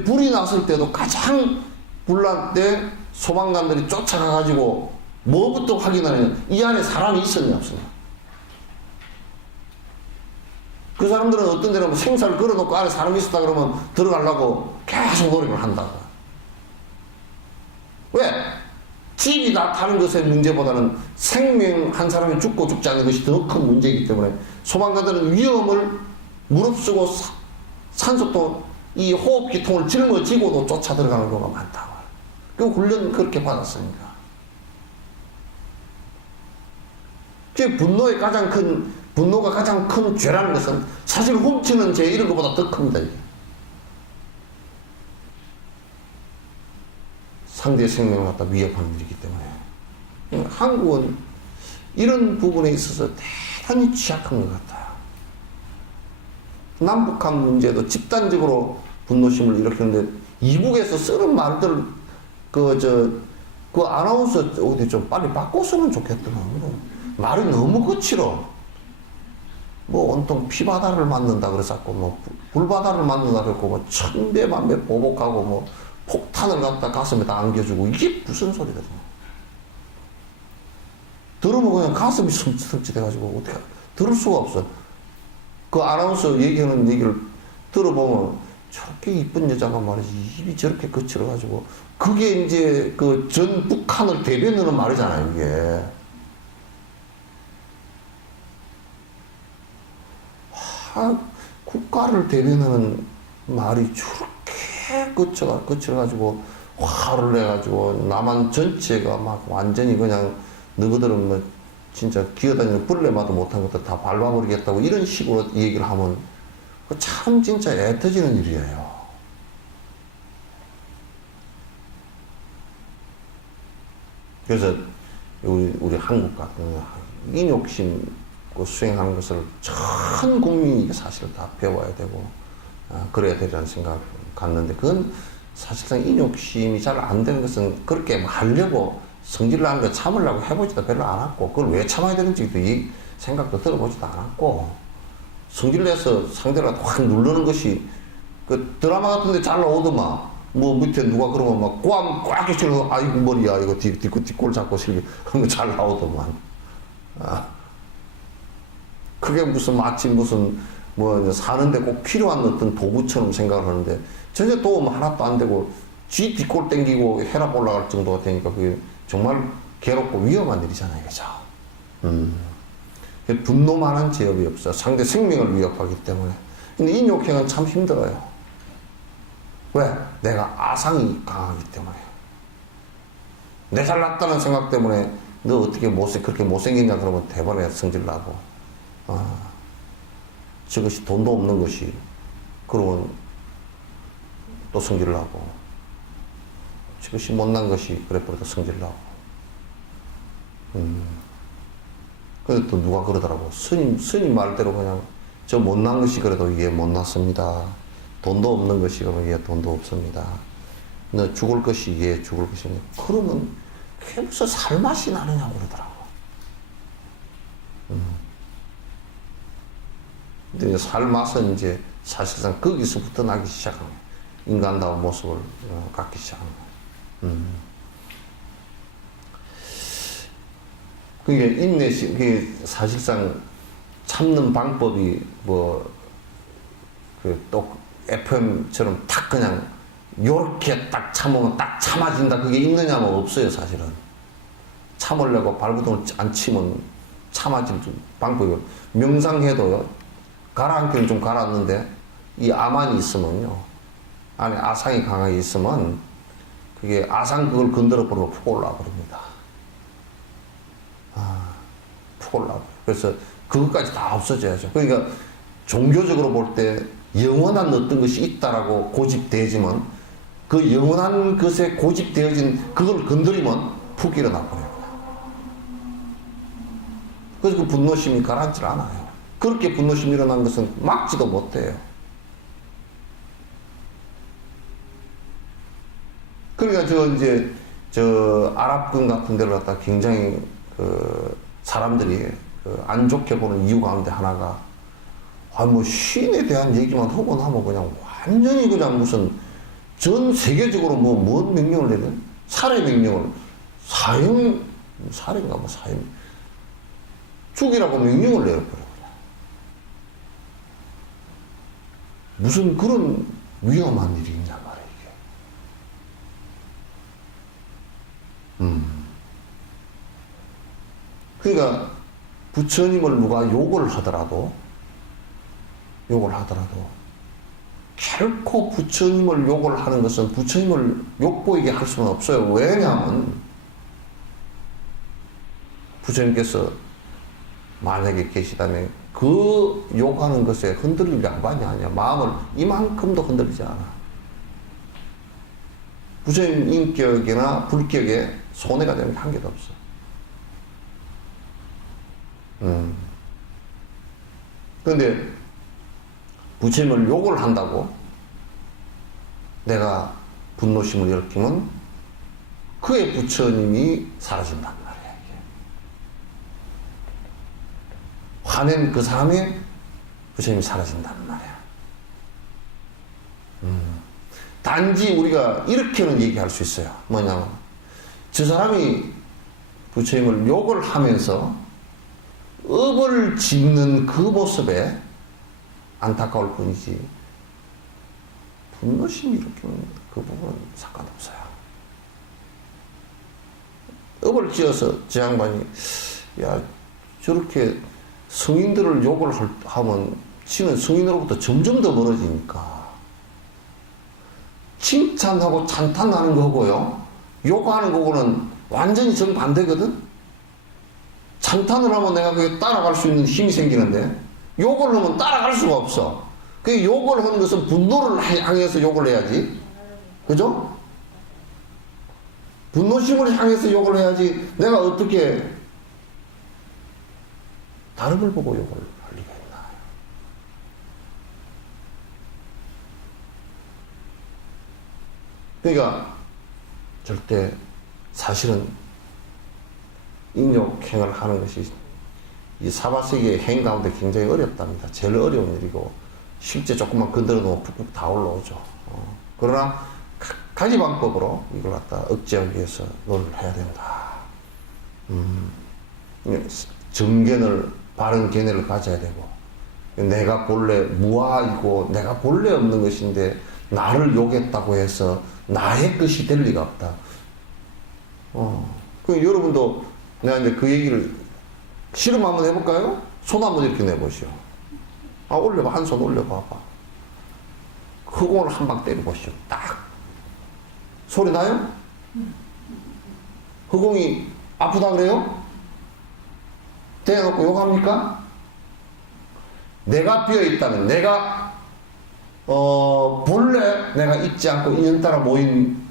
불이 났을 때도 가장 불날 때 소방관들이 쫓아가가지고 뭐부터 확인하느냐, 이 안에 사람이 있었냐 없었냐. 그 사람들은 어떤 데는 생사를 걸어놓고 안에 사람이 있었다 그러면 들어가려고 계속 노력을 한다. 왜? 집이 다 타는 것의 문제보다는 생명 한 사람이 죽고 죽지 않는 것이 더 큰 문제이기 때문에 소방관들은 위험을 무릅쓰고 산소도 이 호흡기통을 짊어지고도 쫓아 들어가는 경우가 많다. 그 훈련 그렇게 받았으니까. 분노가 가장 큰 죄라는 것은 사실 훔치는 죄 이런 것보다 더 큽니다. 이게. 상대의 생명을 갖다 위협하는 일이기 때문에 한국은 이런 부분에 있어서 대단히 취약한 것 같아요. 남북한 문제도 집단적으로 분노심을 일으키는데 이북에서 쓰는 말들 그 아나운서 어디 좀 빨리 바꿨으면 좋겠더라고요. 말이 너무 거칠어. 온통 피바다를 맞는다 그랬었고 불바다를 맞는다 그랬고 천배 만배 보복하고 폭탄을 갖다 가슴에다 안겨주고 이게 무슨 소리거든요. 들으면 그냥 가슴이 섬찟해가지고 어떻게 들을 수가 없어. 그 아나운서 얘기하는 얘기를 들어보면 저렇게 이쁜 여자가 말이지 입이 저렇게 거칠어가지고 그게 이제 그 전 북한을 대변하는 말이잖아요. 이게 국가를 대변하는 말이 저렇게 거칠어가지고 화를 내가지고 남한 전체가 막 완전히 그냥 너희들은 진짜 기어다니는 벌레마도 못한 것들 다 밟아버리겠다고 이런 식으로 얘기를 하면 참 진짜 애 터지는 일이에요. 그래서 우리 한국 같은 인욕심 수행하는 것을 전 국민이 사실 다 배워야 되고 그래야 되리라는 생각 갖는데 그건 사실상 인욕심이 잘 안 되는 것은 그렇게 하려고 성질을 하는 거 참으려고 해보지도 별로 않았고 그걸 왜 참아야 되는지도 이 생각도 들어보지도 않았고 성질 내서 상대를 확 누르는 것이 그 드라마 같은 데 잘 나오더만 밑에 누가 그러면 막 꽉 끼치고 아이고 머리야 이거 뒷골 잡고 실기 그런 거 잘 나오더만 그게 마치 사는데 꼭 필요한 어떤 도구처럼 생각을 하는데 전혀 도움 하나도 안 되고 쥐 뒷골 땡기고 혈압 올라갈 정도가 되니까 그게 정말 괴롭고 위험한 일이잖아요. 그죠? 분노만한 제업이 없어. 상대 생명을 위협하기 때문에. 근데 인욕행은 참 힘들어요. 왜? 내가 아상이 강하기 때문에. 내 잘났다는 생각 때문에 너 어떻게 그렇게 못생겼냐 그러면 대번에 성질나고 저것이 돈도 없는 것이 그러면 또 성질나고 저것이 못난 것이 그래 버려도 성질나고 근데 또 누가 그러더라고 스님 말대로 그냥 저 못난 것이 그래도 이게 못났습니다. 돈도 없는 것이 그러면 이게 돈도 없습니다. 너 죽을 것이 이게 죽을 것입니다. 그러면 그게 무슨 살맛이 나느냐고 그러더라고. 근데 이제 살맛은 이제 사실상 거기서부터 나기 시작한 거예요. 인간다운 모습을 갖기 시작한 거예요. 그게 그게 사실상 참는 방법이 또 FM처럼 딱 그냥 요렇게 딱 참으면 딱 참아진다 그게 있느냐면 없어요. 사실은 참으려고 발버둥을 안 치면 참아질 방법이 명상해도요 가라앉기는 좀 가라앉는데 이 아만이 있으면요 안에 아상이 강하게 있으면 그게 아상 그걸 건드려 버리면 푹 올라와 버립니다. 푹 올라와. 그래서 그것까지 다 없어져야죠. 그러니까 종교적으로 볼 때 영원한 어떤 것이 있다라고 고집되지만 그 영원한 것에 고집되어진 그걸 건드리면 푹 툭 일어나 버려요. 그래서 그 분노심이 가라앉질 않아요. 그렇게 분노심이 일어난 것은 막지도 못해요. 그러니까 저 아랍권 같은 데를 갖다 굉장히 사람들이 안 좋게 보는 이유 가운데 하나가 뭐 신에 대한 얘기만 하고 나면 그냥 완전히 그냥 무슨 전 세계적으로 뭔 명령을 내려? 살해 명령을 살해인가 사형 죽이라고 명령을 내려버려. 무슨 그런 위험한 일이 있냐 말이야 이게. 그러니까 부처님을 누가 욕을 하더라도 결코 부처님을 욕을 하는 것은 부처님을 욕보이게 할 수는 없어요. 왜냐하면 부처님께서 만약에 계시다면 그 욕하는 것에 흔들릴 양반이 아니야. 마음을 이만큼도 흔들리지 않아. 부처님 인격이나 불격에 손해가 되는 게 한 개도 없어. 그런데 부처님을 욕을 한다고 내가 분노심을 일으키면 그의 부처님이 사라진단 말이야. 이게. 화낸 그 사람의 부처님이 사라진단 말이야. 단지 우리가 이렇게는 얘기할 수 있어요. 뭐냐면 저 사람이 부처님을 욕을 하면서 업을 짓는 그 모습에 안타까울 뿐이지 분노심이 일으키는 그 부분은 상관없어요. 업을 지어서 저 양반이 야 저렇게 성인들을 욕을 하면 지는 성인으로부터 점점 더 멀어지니까 칭찬하고 찬탄하는 거고요 욕하는 거고는 완전히 정반대거든. 찬탄을 하면 내가 그게 따라갈 수 있는 힘이 생기는데 욕을 하면 따라갈 수가 없어. 그 욕을 하는 것은 분노를 향해서 욕을 해야지. 그죠? 분노심을 향해서 욕을 해야지 내가 어떻게 다른 걸 보고 욕을 할 리가 있나. 그러니까 절대 사실은 인욕행을 하는 것이 이 사바세계의 행 가운데 굉장히 어렵답니다. 제일 어려운 일이고 실제 조금만 건드려 놓으면 푹푹 다 올라오죠. 그러나 가지 방법으로 이걸 갖다 억제하기 위해서 노력을 해야 된다. 정견을 바른 견해를 가져야 되고 내가 본래 무아이고 내가 본래 없는 것인데 나를 욕했다고 해서 나의 것이 될 리가 없다. 그 여러분도 내가 이제 그 얘기를 실험 한번 해볼까요? 손 한번 이렇게 내보시오. 올려봐. 한 손 올려봐봐. 흑공을 한 방 때려보시오. 딱. 소리 나요? 흑공이 아프다 그래요? 대놓고 욕합니까? 내가 비어있다면, 내가, 본래 내가 잊지 않고 인연 따라 모인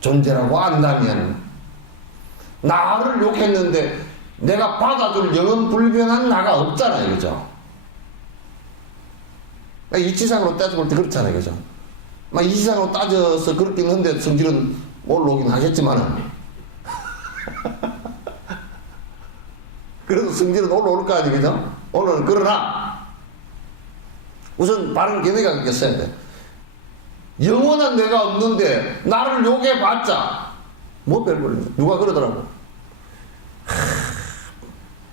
존재라고 안다면, 나를 욕했는데, 내가 받아줄 영원 불변한 나가 없잖아요. 그죠? 이치상으로 따져볼 때 그렇잖아요. 그죠? 이치상으로 따져서 그렇긴 한데 성질은 올라오긴 하겠지만은. 그래도 성질은 올라올 거 아니에요. 그죠? 올라오는, 그러나, 우선 바른 견해가 그렇게 써야 돼. 영원한 내가 없는데, 나를 욕해봤자, 뭐 별걸, 누가 그러더라고.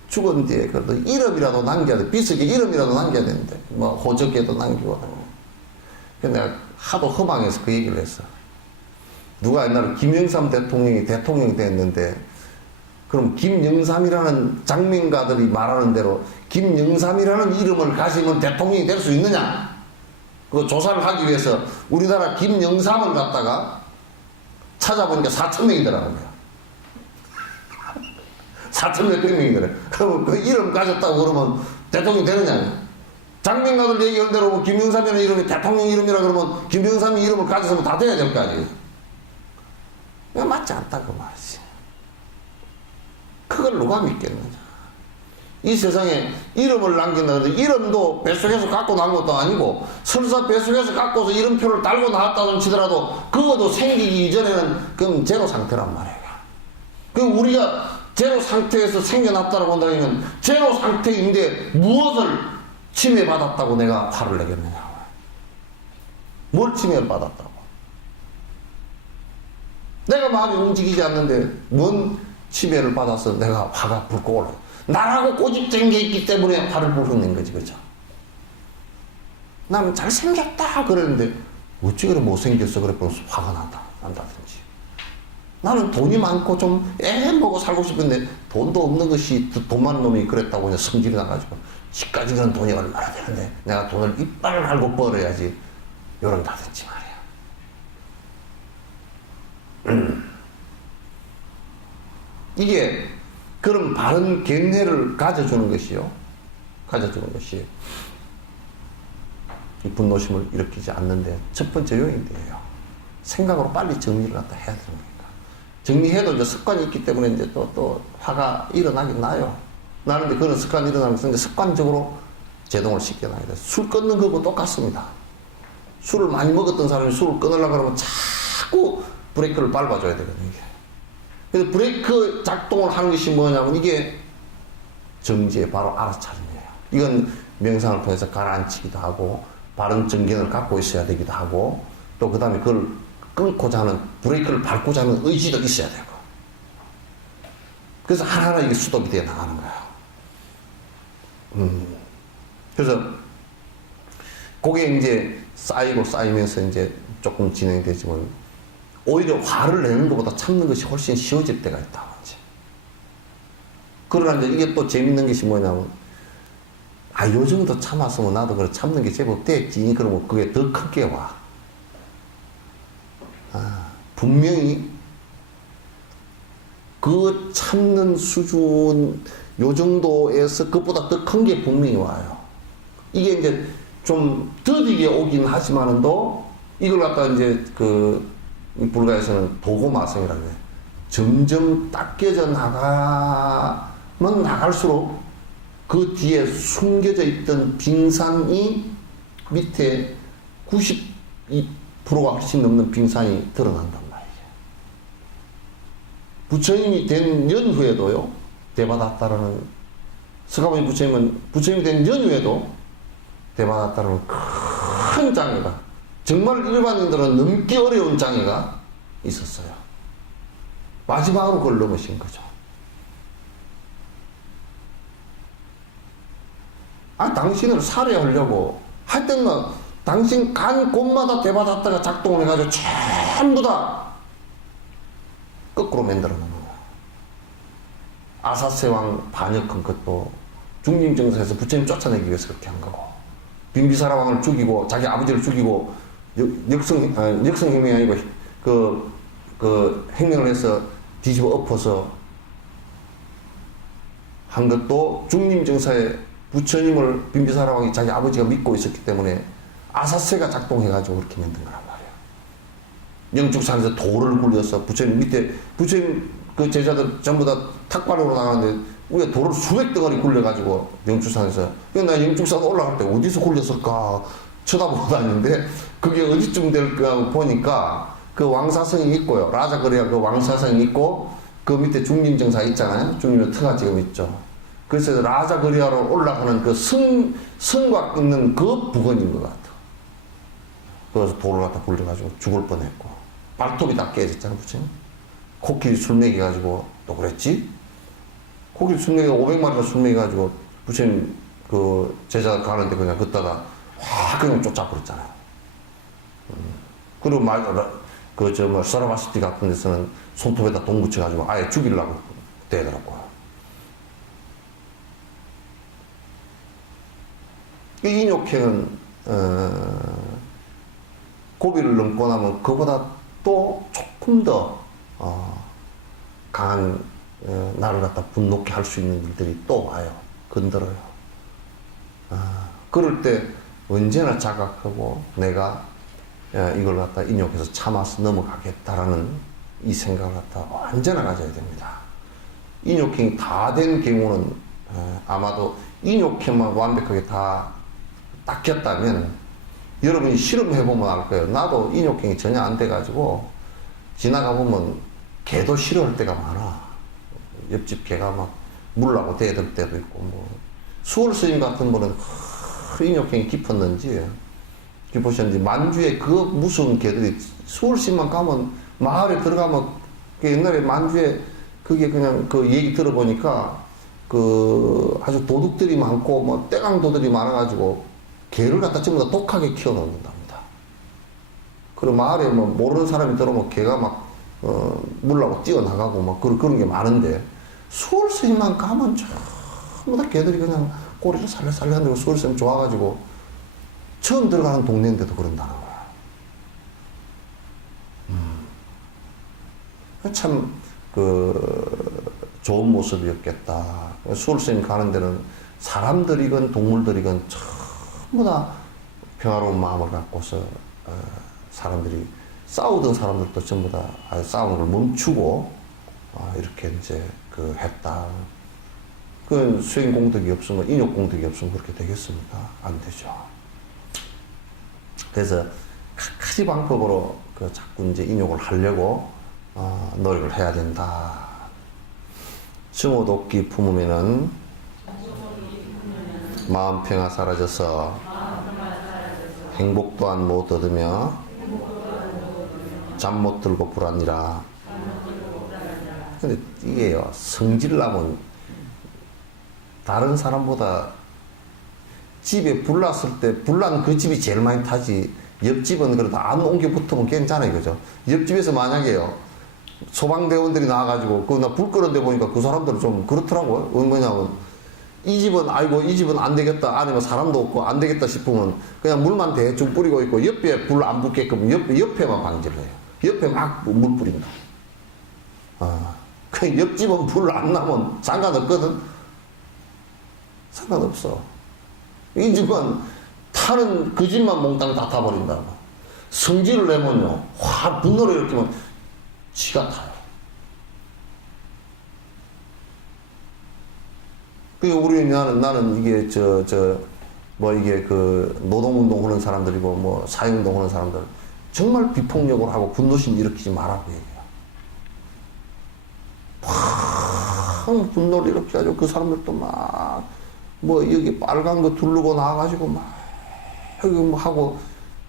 죽은 뒤에 그래도 이름이라도 남겨야 돼. 비석에 이름이라도 남겨야 되는데 호적에도 남기고. 근데 내가 하도 허망해서 그 얘기를 했어. 누가 옛날에 김영삼 대통령이 대통령이 됐는데 그럼 김영삼이라는 장명가들이 말하는 대로 김영삼이라는 이름을 가지면 대통령이 될 수 있느냐? 그 조사를 하기 위해서 우리나라 김영삼을 갖다가 찾아보니까 4,000명이더라고요. 4,000명이더래. 그러면 그 이름 가졌다고 그러면 대통령이 되느냐? 장명가들 얘기하는 대로 뭐 김영삼이라는 이름이 대통령 이름이라 그러면 김영삼이 이름을 가졌으면 다 돼야 될 거 아니에요? 맞지 않다 그 말이지. 그걸 누가 믿겠느냐. 이 세상에 이름을 남긴다 해도 이름도 뱃속에서 갖고 나온 것도 아니고 설사 뱃속에서 갖고서 이름표를 달고 나왔다고 치더라도 그것도 생기기 이전에는 그건 제로 상태란 말이에요. 그럼 우리가 제로 상태에서 생겨났다고 한다면 제로 상태인데 무엇을 침해받았다고 내가 화를 내겠느냐. 뭘 침해를 받았다고. 내가 마음이 움직이지 않는데 뭔 침해를 받아서 내가 화가 불고 올라. 나라고 꼬집된 게 있기 때문에 화를 부르는 거지, 그죠? 나는 잘생겼다 그랬는데 어찌 그래 못생겼어 그랬더니 화가 난다든지. 나는 돈이 많고 좀 먹고 살고 싶은데 돈도 없는 것이 돈 많은 놈이 그랬다고 그냥 성질이 나가지고 집까지는 돈이 얼마나 되는데 내가 돈을 이빨을 갈고 벌어야지 이런다든지 말이야. 이게 그런 바른 견해를 가져주는 것이요. 가져주는 것이 이 분노심을 일으키지 않는데 첫 번째 요인이에요. 생각으로 빨리 정리를 갖다 해야 되는 거니까. 정리해도 이제 습관이 있기 때문에 이제 또 화가 일어나긴 나요. 나는데 그런 습관이 일어나면서 이제 습관적으로 제동을 시켜놔야 돼. 술 끊는 거하고 똑같습니다. 술을 많이 먹었던 사람이 술을 끊으려고 하면 자꾸 브레이크를 밟아줘야 되거든요. 이게. 그래서 브레이크 작동을 하는 것이 뭐냐면 이게 정지에 바로 알아차림이에요. 이건 명상을 통해서 가라앉히기도 하고 바른 정견을 갖고 있어야 되기도 하고 또 그 다음에 그걸 끊고자 하는 브레이크를 밟고자 하는 의지도 있어야 되고 그래서 하나하나 이게 수독이 되어 나가는 거예요. 그래서 그게 이제 쌓이면서 이제 조금 진행되지만 오히려 화를 내는 것보다 참는 것이 훨씬 쉬워질 때가 있다. 그러나 이제 이게 또 재밌는 것이 뭐냐면, 요 정도 참았으면 나도 그래 참는 게 제법 됐지. 그러면 그게 더 크게 와. 분명히 그 참는 수준, 요 정도에서 그것보다 더 큰 게 분명히 와요. 이게 이제 좀 더디게 오긴 하지만은도 이걸 갖다 이제 이 불가에서는 도고마성이라고 해요. 점점 닦여져 나가면 나갈수록 그 뒤에 숨겨져 있던 빙산이 밑에 92%가 훨씬 넘는 빙산이 드러난단 말이에요. 부처님이 된 연후에도요, 대받았다라는, 서가모니 부처님이 된 연후에도 대받았다라는 큰 장애가, 정말 일반인들은 넘기 어려운 장애가 있었어요. 마지막으로 그걸 넘으신 거죠. 당신을 살해하려고 하여튼 당신 간 곳마다 대받았다가 작동을 해가지고 전부 다 거꾸로 만들어 놓은 거예요. 아사세왕 반역한 것도 중림정사에서 부처님 쫓아내기 위해서 그렇게 한 거고, 빈비사라 왕을 죽이고 자기 아버지를 죽이고 역성행명이 아니고 그 행명을 해서 뒤집어 엎어서 한 것도 중림정사에 부처님을 빈비사라 왕이 자기 아버지가 믿고 있었기 때문에 아사세가 작동해가지고 그렇게 만든 거란 말이에요. 영축산에서 돌을 굴려서 부처님 밑에, 부처님 그 제자들 전부 다 탁발으로 나가는데 위에 돌을 수백 덩어리 굴려가지고 영축산에서, 나 영축산 올라갈 때 어디서 굴렸을까 쳐다보고 다니는데 그게 어디쯤 될까 보니까 그 왕사성이 있고요. 라자거리아 그 왕사성이 있고 그 밑에 중림정사 있잖아요. 중림의 터가 지금 있죠. 그래서 라자거리아로 올라가는 그 성곽 있는 그 부근인 것 같아. 그래서 돌을 갖다 굴려가지고 죽을 뻔했고, 발톱이 다 깨졌잖아, 부처님. 코끼리 술 먹여가지고 또 그랬지? 코끼리 술 먹여 500마리가 술 먹여가지고 부처님 그 제자 가는데 그냥 걷다가 확 그냥 쫓아버렸잖아요. 그리고 사라바시티 같은 데서는 손톱에다 돈 붙여가지고 아예 죽이려고 되더라고요. 이 인욕행은 고비를 넘고 나면 그보다 또 조금 더 강한 나를 갖다 분노케 할 수 있는 일들이 또 와요. 건드려요. 그럴 때 언제나 자각하고 내가 이걸 갖다 인욕해서 참아서 넘어가겠다라는 이 생각을 갖다 언제나 가져야 됩니다. 인욕행위 다 된 경우는 아마도 인욕행위만 완벽하게 다 닦였다면 여러분이 실험해보면 알 거예요. 나도 인욕행위 전혀 안 돼가지고 지나가보면 개도 싫어할 때가 많아. 옆집 개가 막 물라고 대들 때도 있고, 뭐 수월 스님 같은 분은 인욕행위 깊었는지 만주에 그 무서운 개들이 수월 스님만 가면 마을에 들어가면 그 옛날에 만주에 그게 그냥 그 얘기 들어보니까 그 아주 도둑들이 많고 뭐 떼강도들이 많아가지고 개를 갖다 전부 다 독하게 키워놓는답니다. 그리고 마을에 뭐 모르는 사람이 들어오면 개가 막 물라고 뛰어나가고 막 그런 게 많은데 수월 스님만 가면 전부 다 개들이 그냥 꼬리를 살살살살 흔들고 수월 스님 좋아가지고 처음 들어가는 동네인데도 그런다는 거야. 참 좋은 모습이었겠다. 수월 스님 가는 데는 사람들이건 동물들이건 전부 다 평화로운 마음을 갖고서 사람들이 싸우던 사람들도 전부 다 싸우는 걸 멈추고 이렇게 이제 했다. 그 수행 공덕이 없으면 인욕 공덕이 없으면 그렇게 되겠습니까? 안 되죠. 그래서 각가지 방법으로 자꾸 이제 인욕을 하려고 노력을 해야 된다. 증오독기 품으면은 마음 평화 사라져서 행복 또한 못 얻으며 잠 못 들고 불안이라. 근데 이게요, 성질나면 다른 사람보다 집에 불났을 때 불난 그 집이 제일 많이 타지. 옆집은 그래도 안 옮겨 붙으면 괜찮아요, 그죠? 옆집에서 만약에요, 소방대원들이 나와가지고 나 불 끄는 데 보니까 그 사람들은 좀 그렇더라고요. 뭐냐면 이 집은 아이고 이 집은 안 되겠다, 아니면 사람도 없고 안 되겠다 싶으면 그냥 물만 대충 뿌리고 있고 옆에 불 안 붙게끔 옆에만 방지를 해요. 옆에 막 물 뿌린다. 그 옆집은 불 안 나면 상관없거든. 상관없어. 이 집은 타는 그 집만 몽땅 다 타버린다. 성질을 내면요, 확 분노를 일으키면 지가 타요. 그 우리 나는 이게 이게 노동운동 하는 사람들이고 뭐 사회운동 하는 사람들 정말 비폭력을 하고 분노심 일으키지 말라고 얘기해요. 막 분노를 일으켜가지고 그 사람들도 막 뭐 여기 빨간 거 두르고 나와가지고 막 여기 뭐 하고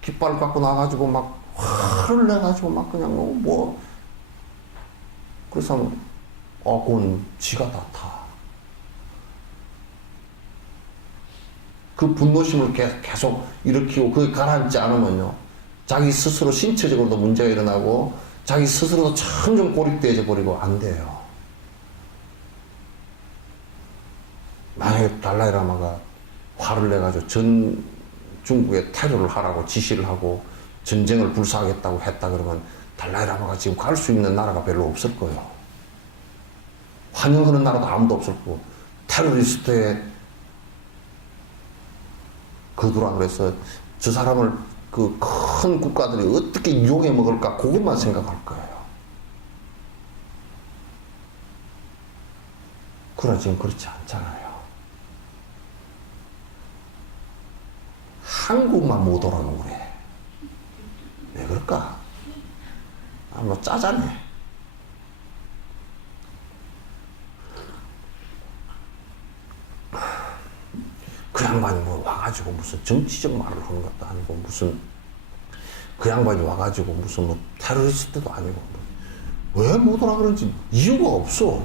깃발 갖고 나와가지고 막 화를 내가지고 막 그냥 뭐 그래서 그건 지가 다 타. 그 분노심을 계속 일으키고 그게 가라앉지 않으면요, 자기 스스로 신체적으로도 문제가 일어나고 자기 스스로도 점점 고립되어져 버리고 안 돼요. 만약에 달라이라마가 화를 내가지고 전 중국에 테러를 하라고 지시를 하고 전쟁을 불사하겠다고 했다 그러면 달라이라마가 지금 갈 수 있는 나라가 별로 없을 거예요. 환영하는 나라도 아무도 없을 거고, 테러리스트의 거두라 그래서 저 사람을 그 큰 국가들이 어떻게 이용해 먹을까 그것만 생각할 거예요. 그러나 지금 그렇지 않잖아요. 한국만 못 오라고 그래. 왜 그럴까? 뭐 짜자네. 그 양반이 뭐 와가지고 무슨 정치적 말을 하는 것도 아니고 무슨 그 양반이 와가지고 무슨 뭐 테러리스트도 아니고 왜 못 오라 그런지 이유가 없어.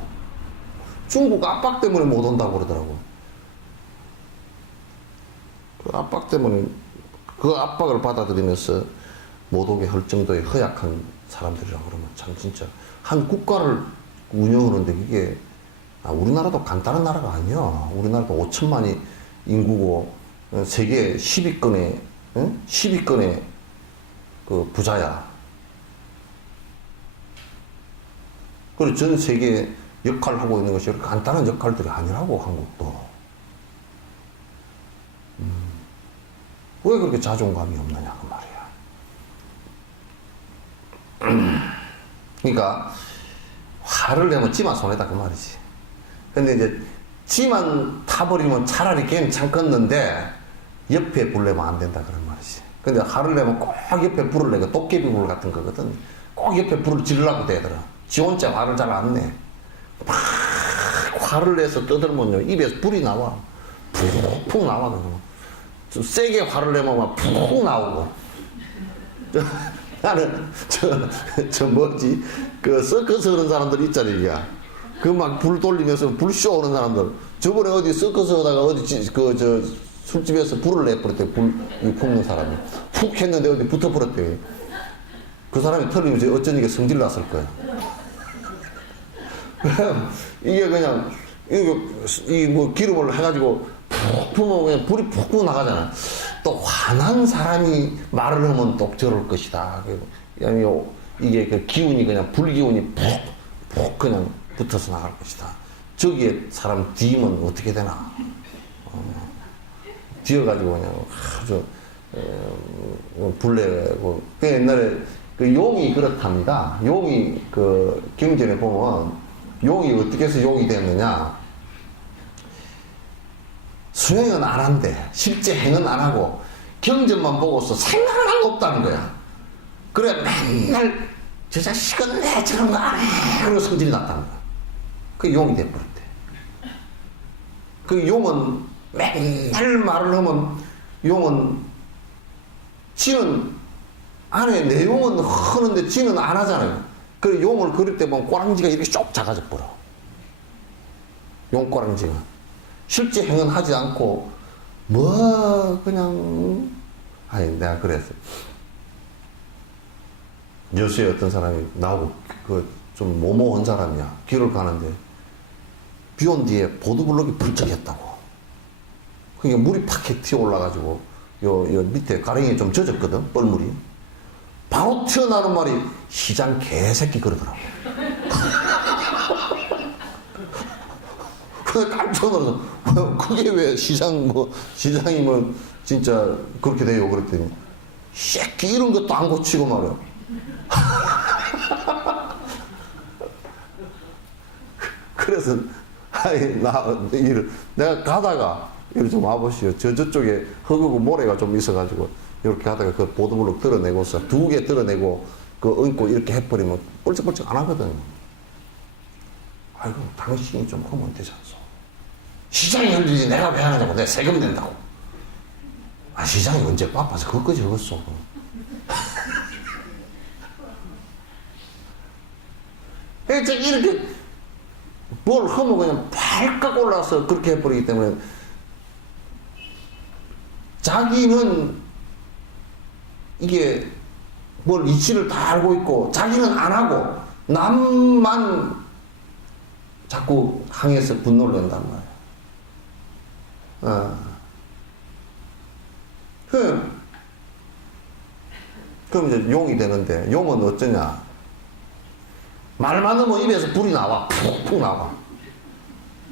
중국 압박 때문에 못 온다고 그러더라고. 그 압박 때문에 그 압박을 받아들이면서 못 오게 할 정도의 허약한 사람들이라고 그러면 참 진짜 한 국가를 운영하는데 이게 우리나라도 간단한 나라가 아니야. 우리나라도 5천만이 인구고 세계 10위권의 10위권의 그 부자야. 그리고 전 세계에 역할을 하고 있는 것이 간단한 역할들이 아니라고, 한국도. 왜 그렇게 자존감이 없느냐 그 말이야. 그러니까 화를 내면 지만 손해다 그 말이지. 근데 이제 지만 타버리면 차라리 괜찮겠는데 옆에 불 내면 안 된다 그런 말이지. 근데 화를 내면 꼭 옆에 불을 내고 도깨비 불 같은 거거든. 꼭 옆에 불을 지르려고 되더라. 지 혼자 화를 잘 안 내. 막 화를 내서 떠들면요 입에서 불이 나와. 푹푹 나와. 좀 세게 화를 내면 막 푹 나오고. 나는 저 뭐지 그 서커스 하는 사람들 있잖아요. 그 막 불 돌리면서 불쇼 하는 사람들. 저번에 어디 서커스 하다가 어디 그 저 술집에서 불을 내버렸대. 불 푸는 사람이 푹 했는데 어디 붙어버렸대. 그 사람이 털리면서 어쩐지 성질 났을 거야. 이게 그냥 이 뭐 기름을 해가지고 푹 pu면 그냥 불이 푹푹 나가잖아. 또 화난 사람이 말을 하면 또 저럴 것이다. 이게 그 기운이 그냥 불기운이 푹푹 그냥 붙어서 나갈 것이다. 저기에 사람 뒤면 어떻게 되나? 뒤어가지고 그냥 아주 불내고. 그 옛날에 그 용이 그렇답니다. 용이 그 경전에 보면 용이 어떻게 해서 용이 됐느냐? 수행은 안 한대. 실제 행은 안 하고 경전만 보고서 생각을 한 거 없다는 거야. 그래 맨날 저 자식은 왜 저런 거 안 해? 그러고 성질이 났다는 거야. 그 용이 돼버렸대. 그 용은 맨날 말을 하면 용은 지는 안 해. 내 용은 하는데 지는 안 하잖아요. 그 용을 그릴 때 보면 꼬랑지가 이렇게 쭉 작아져 버려. 용 꼬랑지가. 실제 행은 하지 않고 뭐 그냥 아니 내가 그랬어. 여수에 어떤 사람이 나하고 그 좀 모모한 사람이야. 길을 가는데 비 온 뒤에 보도블록이 불쩍했다고. 그러니까 물이 팍 튀어 올라가지고 요 밑에 가랭이 좀 젖었거든. 뻘물이. 바로 튀어나오는 말이 시장 개새끼 그러더라고. 그래 깜짝 놀라서 그게 왜 시장이 뭐 진짜 그렇게 돼요 그랬더니 새끼 이런 것도 안 고치고 말이야. 그래서 내가 가다가 이리 좀 와보시오. 저쪽에 흙하고 모래가 좀 있어가지고 이렇게 하다가 그 보도블록 드러내고서 2개 드러내고 그 얹고 이렇게 해버리면 뻘쩍뻘쩍 안 하거든. 아이고 당신이 좀 하면 되지 않소. 시장이 할 일이지 내가 왜 하느냐고. 내가 세금 낸다고. 아 시장이 언제 바빠서 그것까지 하겠어. 이렇게 뭘 하면 그냥 발칵 올라서 그렇게 해버리기 때문에 자기는 이게 뭘 이치를 다 알고 있고 자기는 안 하고 남만 자꾸 항해서 분노를 낸단 말이야. 그럼 이제 용이 되는데 용은 어쩌냐? 말만 하면 입에서 불이 나와. 푹푹 나와.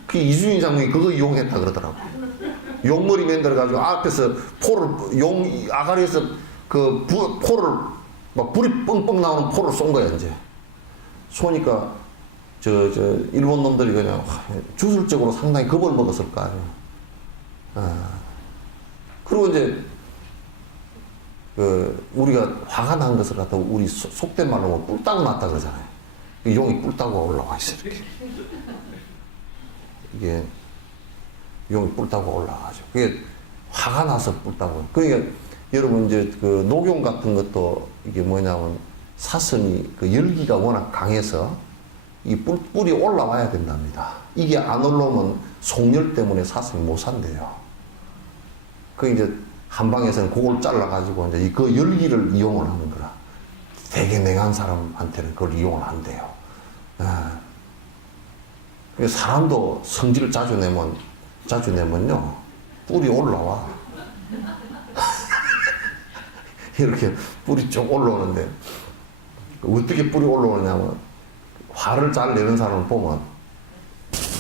그 이순신 장군이 그거 이용했다 그러더라고. 용머리 만들어가지고 앞에서 아가리에서 그 포를, 막 불이 뻥뻥 나오는 포를 쏜 거야, 이제. 쏘니까, 일본 놈들이 그냥 주술적으로 상당히 겁을 먹었을 거 아니야. 그리고 이제, 우리가 화가 난 것을 갖다 우리 속된 말로 뭐 뿔 따고 났다 그러잖아요. 용이 뿔 따고 올라와 있어, 이렇게. 이게, 용이 뿔 따고 올라가죠. 그게 화가 나서 뿔 따고. 그러니까, 여러분, 이제 그 녹용 같은 것도 이게 뭐냐면 사슴이 그 열기가 워낙 강해서 이 뿔이 올라와야 된답니다. 이게 안 올라오면 속열 때문에 사슴이 못 산대요. 그 이제 한방에서는 그걸 잘라가지고 이제 그 열기를 이용을 하는 거라. 되게 냉한 사람한테는 그걸 이용을 한대요. 사람도 성질을 자주 내면요, 뿔이 올라와. 이렇게 뿔이 쭉 올라오는데, 어떻게 뿔이 올라오냐면, 화를 잘 내는 사람을 보면,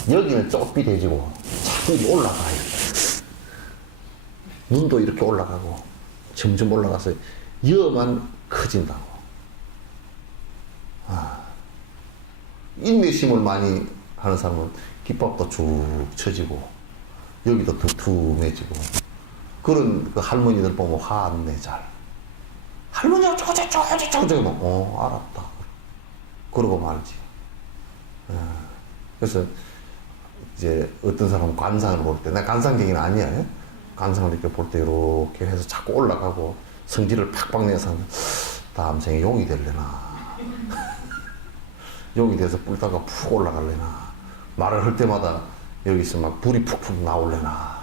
여기는 쪼삐대지고, 자꾸 올라가요. 눈도 이렇게 올라가고, 점점 올라가서, 여만 커진다고. 인내심을 많이 하는 사람은 깃밥도 쭉 쳐지고 여기도 두툼해지고 그런 그 할머니들 보면 화 안 내 잘. 할머니가 저거 뭐 알았다 그러고 말지. 그래서 이제 어떤 사람은 관상을 볼 때, 나 관상객은 아니야. 관상을 이렇게 볼 때 이렇게 해서 자꾸 올라가고 성질을 팍팍 내서 다음 생에 용이 될래나 용이 돼서 뿔다가 푹 올라갈래나 말을 할 때마다 여기서 막 불이 푹푹 나올래나.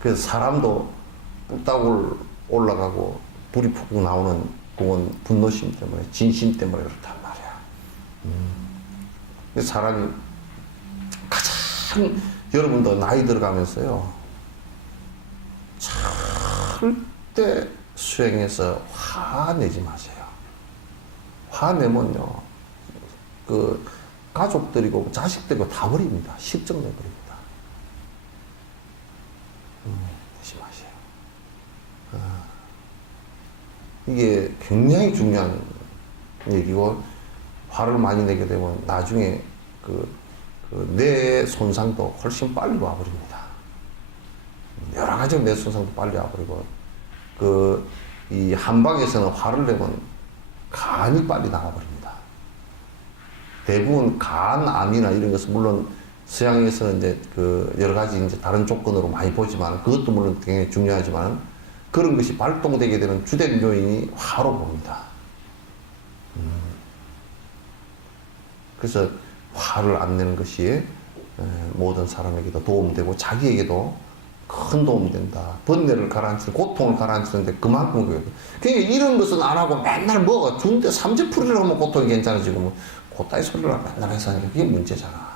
그래서 사람도 뿔다굴 올라가고 불이 푹푹 나오는 그건 분노심 때문에 진심 때문에 그렇단 말이야. 사람이 가장 여러분도 나이 들어가면서요 절대 수행해서 화내지 마세요. 화내면요 그 가족들이고 자식들이고 다 버립니다. 실정내 버립니다. 내지 마세요. 이게 굉장히 중요한 얘기고 화를 많이 내게 되면 나중에 뇌 손상도 훨씬 빨리 와버립니다. 여러 가지 뇌 손상도 빨리 와버리고 이 한방에서는 화를 내면 간이 빨리 나가버립니다. 대부분 간암이나 이런 것은 물론 서양에서는 이제 여러 가지 이제 다른 조건으로 많이 보지만 그것도 물론 굉장히 중요하지만 그런 것이 발동되게 되는 주된 요인이 화로 봅니다. 그래서 화를 안 내는 것이 모든 사람에게도 도움되고 자기에게도 큰 도움이 된다. 번뇌를 가라앉히는, 고통을 가라앉히는데 그만큼 그러니까 이런 것은 안 하고 맨날 뭐가 준데 삼재풀이를 하면 고통이 괜찮아지고 뭐 그따위 소리를 맨날 해서 하니까 그게 문제잖아.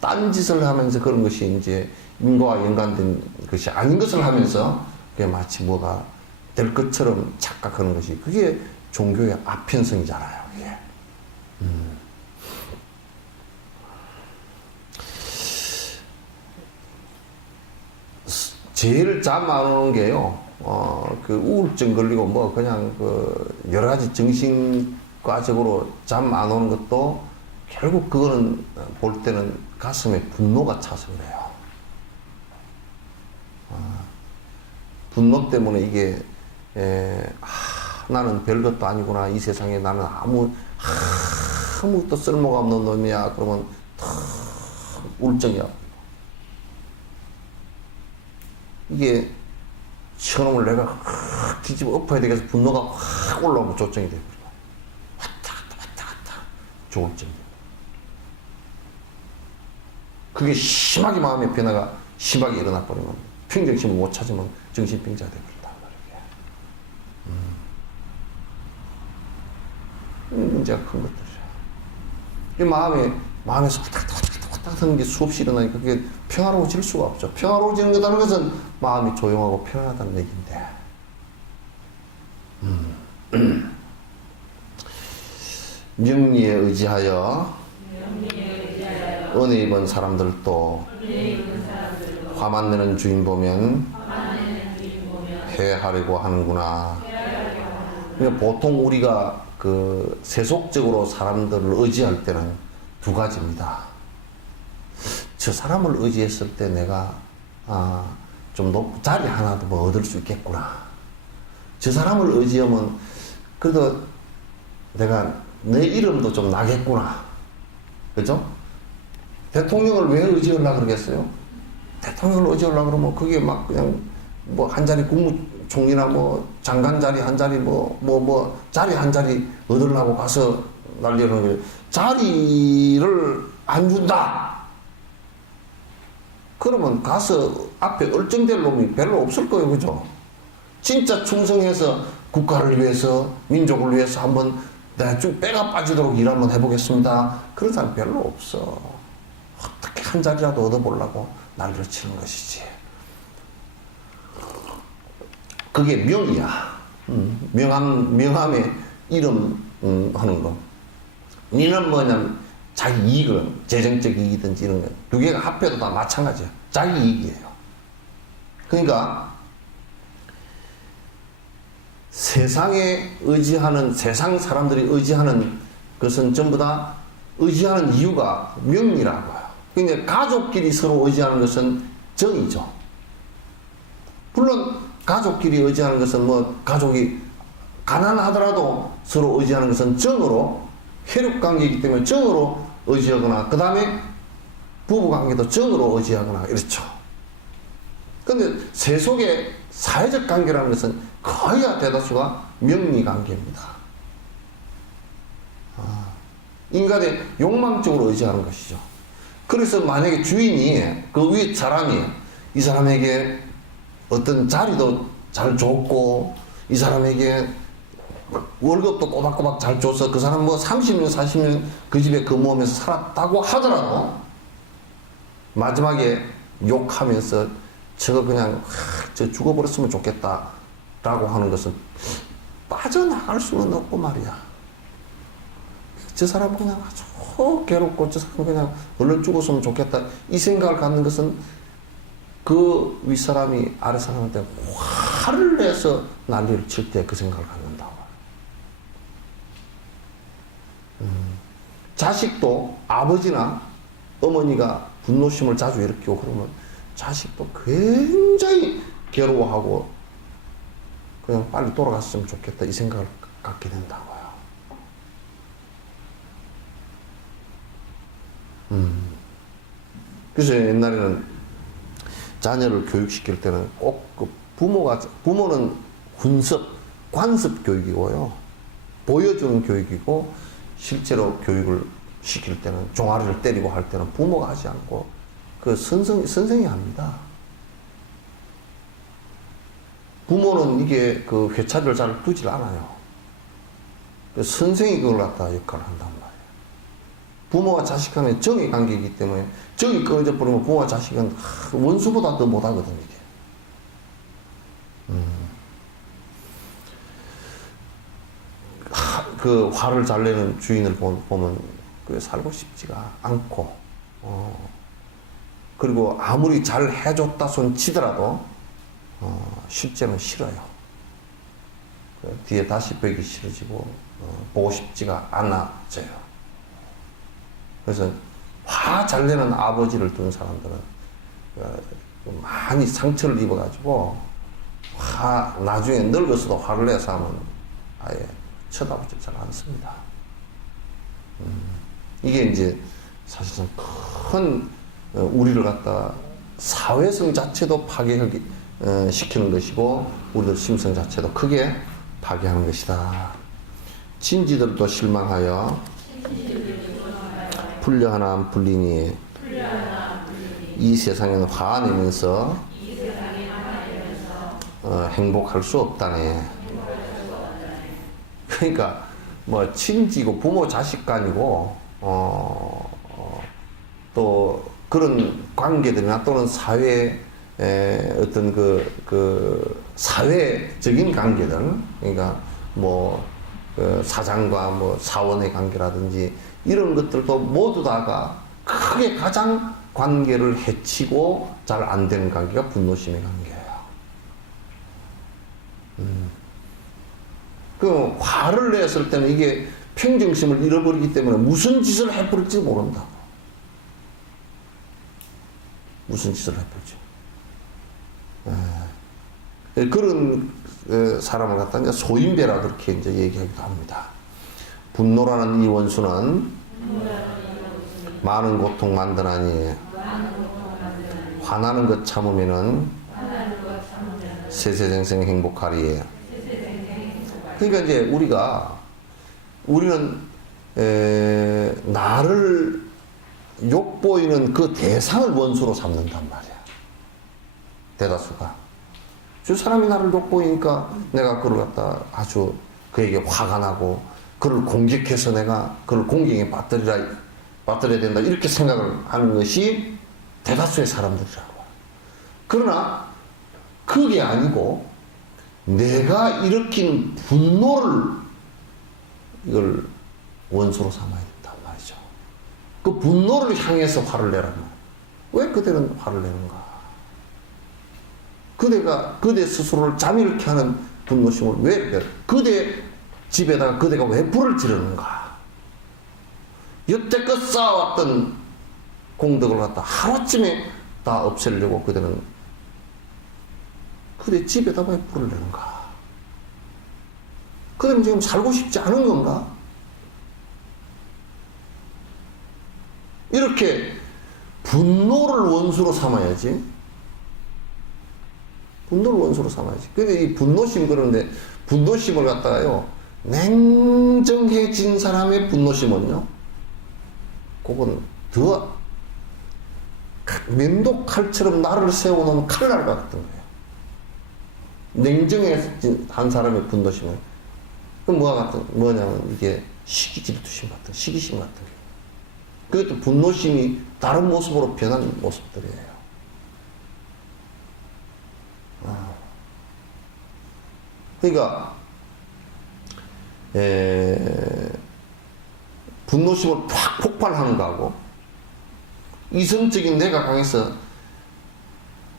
딴짓을 하면서 그런 것이 이제 인과와 연관된 것이 아닌 것을 하면서 그게 마치 뭐가 될 것처럼 착각하는 것이 그게 종교의 아편성이잖아요. 그게. 제일 잠 안 오는 게요, 우울증 걸리고 뭐 그냥 여러 가지 정신과적으로 잠 안 오는 것도 결국 그거는 볼 때는 가슴에 분노가 차서 그래요. 분노 때문에 이게, 나는 별것도 아니구나. 이 세상에 나는 아무것도 쓸모가 없는 놈이야. 그러면 우울증이야. 이게 저놈을 내가 뒤집어 엎어야 되겠어. 분노가 확 올라오면 조증이 돼버려. 왔다 갔다 조울증. 그게 심하게 마음의 변화가 심하게 일어나 버리면 평정심을 못 찾으면 정신병자 돼버린단 말이에요. 문제가 큰 것들이죠. 이 마음에서 왔다 하는 게 수없이 일어나니까 그게 평화로워질 수가 없죠. 평화로워지는 거다는 것은 마음이 조용하고 편안하다는 얘기인데. 명리에 의지하여 은혜 입은 사람들도 화만 내는 주인 보면 해하려고 하는구나. 그러니까 보통 우리가 세속적으로 사람들을 의지할 때는 두 가지입니다. 저 사람을 의지했을 때 내가 좀 높은 자리 하나도 뭐 얻을 수 있겠구나. 저 사람을 의지하면 그래도 내가 내 이름도 좀 나겠구나. 그죠? 대통령을 왜 의지하려고 그러겠어요? 대통령을 의지하려고 그러면 그게 막 그냥 뭐 한 자리 국무총리나 뭐 장관 자리 한 자리 뭐 자리 한 자리 얻으려고 가서 난리를 거예요. 자리를 안 준다. 그러면 가서 앞에 얼쩡될 놈이 별로 없을 거예요. 그죠? 진짜 충성해서 국가를 위해서 민족을 위해서 한번 내가 쭉 빼가 빠지도록 일 한번 해보겠습니다. 그런 사람 별로 없어. 어떻게 한 자리라도 얻어보려고 난리를 치는 것이지. 그게 명이야. 명함에 이름 하는 거. 니는 뭐냐면 자기 이익은 재정적 이익이든지 이런 거 두 개가 합해도 다 마찬가지야. 자기 이익이에요. 그러니까 세상에 의지하는 세상 사람들이 의지하는 그것은 전부 다 의지하는 이유가 명리라고요. 근데 가족끼리 서로 의지하는 것은 정이죠. 물론 가족끼리 의지하는 것은 뭐 가족이 가난하더라도 서로 의지하는 것은 정으로 혈육관계이기 때문에 정으로 의지하거나 그 다음에 부부관계도 정으로 의지하거나 이렇죠. 근데 세속의 사회적 관계라는 것은 거의 대다수가 명리관계입니다. 인간의 욕망적으로 의지하는 것이죠. 그래서 만약에 주인이 그 위에 사람이 이 사람에게 어떤 자리도 잘 줬고 이 사람에게 월급도 꼬박꼬박 잘 줘서 그 사람 뭐 30년 40년 그 집에 근무하면서 살았다고 하더라도 마지막에 욕하면서 저거 그냥 저 죽어버렸으면 좋겠다 라고 하는 것은 빠져나갈 수는 없고 말이야. 저 사람은 그냥 아주 괴롭고 저 사람은 그냥 얼른 죽었으면 좋겠다 이 생각을 갖는 것은 그 윗사람이 아랫사람한테 화를 내서 난리를 칠 때 그 생각을 갖는다고. 자식도 아버지나 어머니가 분노심을 자주 일으키고 그러면 자식도 굉장히 괴로워하고 그냥 빨리 돌아갔으면 좋겠다 이 생각을 갖게 된다고요. 그래서 옛날에는 자녀를 교육시킬 때는 꼭 그 부모는 관습 교육이고요. 보여주는 교육이고 실제로 교육을 시킬 때는 종아리를 때리고 할 때는 부모가 하지 않고 그 선생이 합니다. 부모는 이게 그 회차를 잘 두질 않아요. 선생이 그걸 갖다 역할을 한단 말이에요. 부모와 자식 간의 정의 관계이기 때문에 정이 끊어져 버리면 부모와 자식은 원수보다 더 못하거든요. 이게. 그 화를 잘 내는 주인을 보면 그 살고 싶지가 않고 그리고 아무리 잘 해줬다 손 치더라도 실제는 싫어요. 뒤에 다시 뵈기 싫어지고 보고 싶지가 않아져요. 그래서 화 잘 내는 아버지를 둔 사람들은 많이 상처를 입어가지고 나중에 늙어서도 화를 내서 하면 아예 쳐다보지 잘 않습니다. 이게 이제 사실상 큰 우리를 갖다 사회성 자체도 파괴시키는 것이고 우리들 심성 자체도 크게 파괴하는 것이다. 친지들도 실망하여 풀려하나 불리니 이 세상에는 화내면서 행복할 수 없다네. 그러니까 뭐 친지고 부모 자식 간이고 또 그런 관계들이나 또는 사회 어떤 그 사회적인 관계들, 그러니까 뭐 사장과 뭐 사원의 관계라든지 이런 것들도 모두 다가 크게 가장 관계를 해치고 잘 안 되는 관계가 분노심의 관계예요. 그 화를 냈을 때는 이게 평정심을 잃어버리기 때문에 무슨 짓을 해버릴지 모른다고. 무슨 짓을 해버리지. 그런 사람을 갖다 이제 소인배라 그렇게 이제 얘기하기도 합니다. 분노라는 이 원수는 많은 고통 만드나니 화나는 것 참으면은 세세생생 행복하리. 그러니까 이제 우리는 나를 욕보이는 그 대상을 원수로 삼는단 말이야. 대다수가. 저 사람이 나를 욕보이니까 내가 그걸 갖다 아주 그에게 화가 나고 그를 공격해서 내가 그를 공격에 빠뜨려야 된다 이렇게 생각을 하는 것이 대다수의 사람들이라고. 그러나 그게 아니고 내가 일으킨 분노를 이걸 원수로 삼아야 된단 말이죠. 그 분노를 향해서 화를 내라는 거예요. 왜 그대는 화를 내는가? 그대 스스로를 잠일케 하는 분노심을 왜 그대 집에다가 그대가 왜 불을 지르는가? 여태껏 쌓아왔던 공덕을 갖다 하루아침에 다 없애려고 그들은 그대 집에다 왜 불을 내는가? 그들은 지금 살고 싶지 않은 건가? 이렇게 분노를 원수로 삼아야지. 분노를 원수로 삼아야지. 근데 이 분노심 그러는데 분노심을 갖다가요, 냉정해진 사람의 분노심은요, 그건 더 면도칼처럼 나를 세워놓은 칼날 같은 거예요. 냉정해진 한 사람의 분노심은. 그럼 뭐냐면 이게 시기질투심 같은, 시기심 같은 거예요. 그것도 분노심이 다른 모습으로 변하는 모습들이에요. 그러니까 분노심을 팍 폭발하는 거하고 이성적인 내가 강해서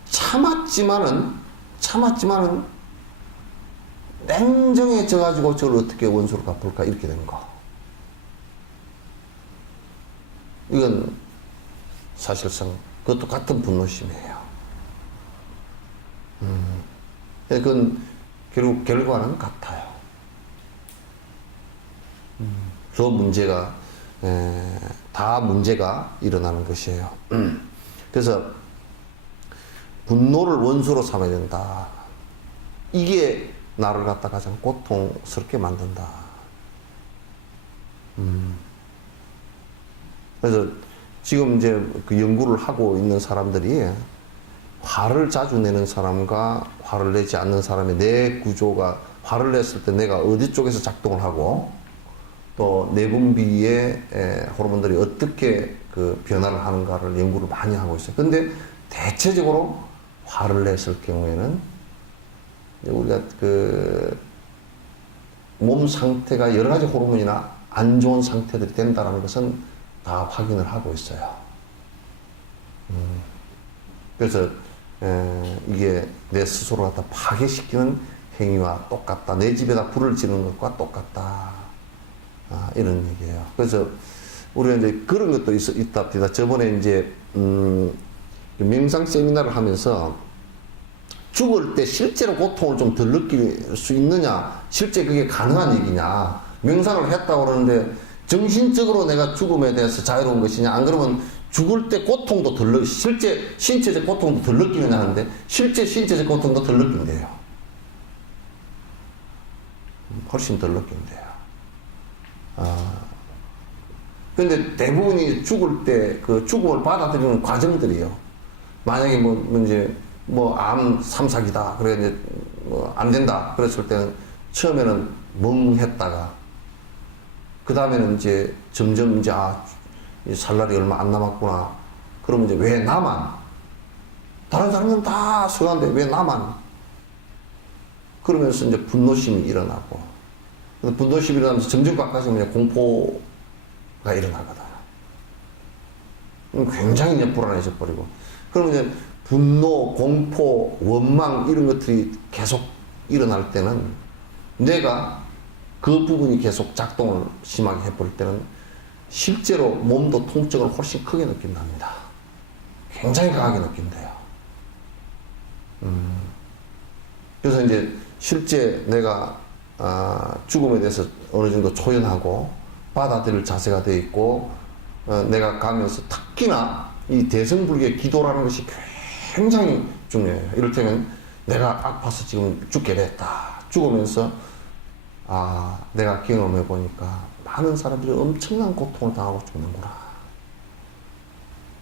참았지만은 냉정해져 가지고 저를 어떻게 원수로 갚을까 이렇게 되는 거. 이건 사실상 그것도 같은 분노심이에요. 그건 결국 결과는 같아요. 그 문제가 다 문제가 일어나는 것이에요. 그래서 분노를 원수로 삼아야 된다. 이게 나를 갖다 가장 고통스럽게 만든다. 그래서 지금 이제 그 연구를 하고 있는 사람들이 화를 자주 내는 사람과 화를 내지 않는 사람의 뇌 구조가, 화를 냈을 때 내가 어디 쪽에서 작동을 하고 또 내분비의 호르몬들이 어떻게 그 변화를 하는가를 연구를 많이 하고 있어요. 근데 대체적으로 화를 냈을 경우에는 우리가 그 몸 상태가 여러 가지 호르몬이나 안 좋은 상태들이 된다는 것은 다 확인을 하고 있어요. 그래서 이게 내 스스로 갖다 파괴시키는 행위와 똑같다. 내 집에다 불을 지르는 것과 똑같다. 이런 얘기예요. 그래서 우리가 이제 그런 것도 있답니다. 저번에 이제 명상 세미나를 하면서 죽을 때 실제로 고통을 좀 덜 느낄 수 있느냐, 실제 그게 가능한 얘기냐, 명상을 했다고 그러는데 정신적으로 내가 죽음에 대해서 자유로운 것이냐, 안 그러면 죽을 때 고통도 실제 신체적 고통도 덜 느끼느냐 하는데 실제 신체적 고통도 덜 느낀대요. 훨씬 덜 느낀대요. 근데 대부분이 죽을 때 그 죽음을 받아들이는 과정들이요. 만약에 암 삼삭이다. 그래 이제 안 된다. 그랬을 때는 처음에는 멍했다가 그 다음에는 이제 점점 이제 살 날이 얼마 안 남았구나. 그러면 이제 왜 나만? 다른 사람은 다 수고한데 왜 나만? 그러면서 이제 분노심이 일어나고, 분노심이 일어나면서 점점 가까워지면 이제 공포가 일어나거든. 굉장히 이제 불안해져 버리고. 그러면 이제 분노, 공포, 원망 이런 것들이 계속 일어날 때는 내가 그 부분이 계속 작동을 심하게 해버릴 때는 실제로 몸도 통증을 훨씬 크게 느낀답니다. 굉장히 강하게 느낀대요. 그래서 이제 실제 내가 죽음에 대해서 어느 정도 초연하고 받아들일 자세가 되어 있고, 내가 가면서 특히나 이 대성불교의 기도라는 것이 굉장히 중요해요. 이를테면 내가 아파서 지금 죽게 됐다. 죽으면서 내가 경험해 보니까 많은 사람들이 엄청난 고통을 당하고 죽는구나.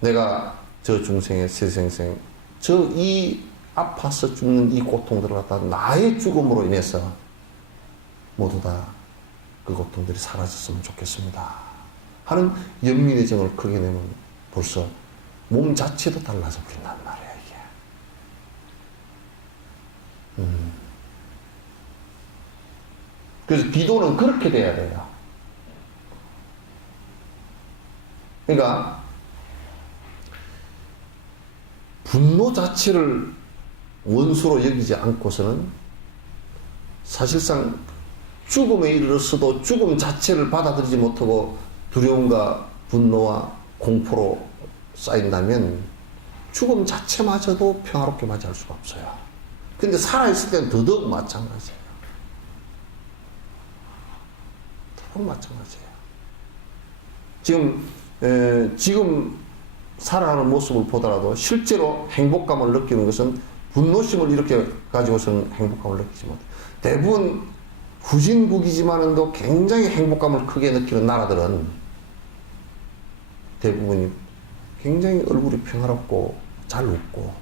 내가 저 중생의 세생생 이 아파서 죽는 이 고통들을 갖다 나의 죽음으로 인해서 모두 다 그 고통들이 사라졌으면 좋겠습니다 하는 연민의 정을 크게 내면 벌써 몸 자체도 달라져 버린단 말이야, 이게. 그래서 기도는 그렇게 돼야 돼요. 그러니까 분노 자체를 원수로 여기지 않고서는 사실상 죽음에 이르렀어도 죽음 자체를 받아들이지 못하고 두려움과 분노와 공포로 쌓인다면 죽음 자체마저도 평화롭게 맞이할 수가 없어요. 근데 살아있을 때는 더더욱 마찬가지예요. 더더욱 마찬가지예요. 지금 살아가는 모습을 보더라도 실제로 행복감을 느끼는 것은 분노심을 이렇게 가지고서는 행복감을 느끼지 못해요. 대부분 후진국이지만도 굉장히 행복감을 크게 느끼는 나라들은 대부분이 굉장히 얼굴이 평화롭고 잘 웃고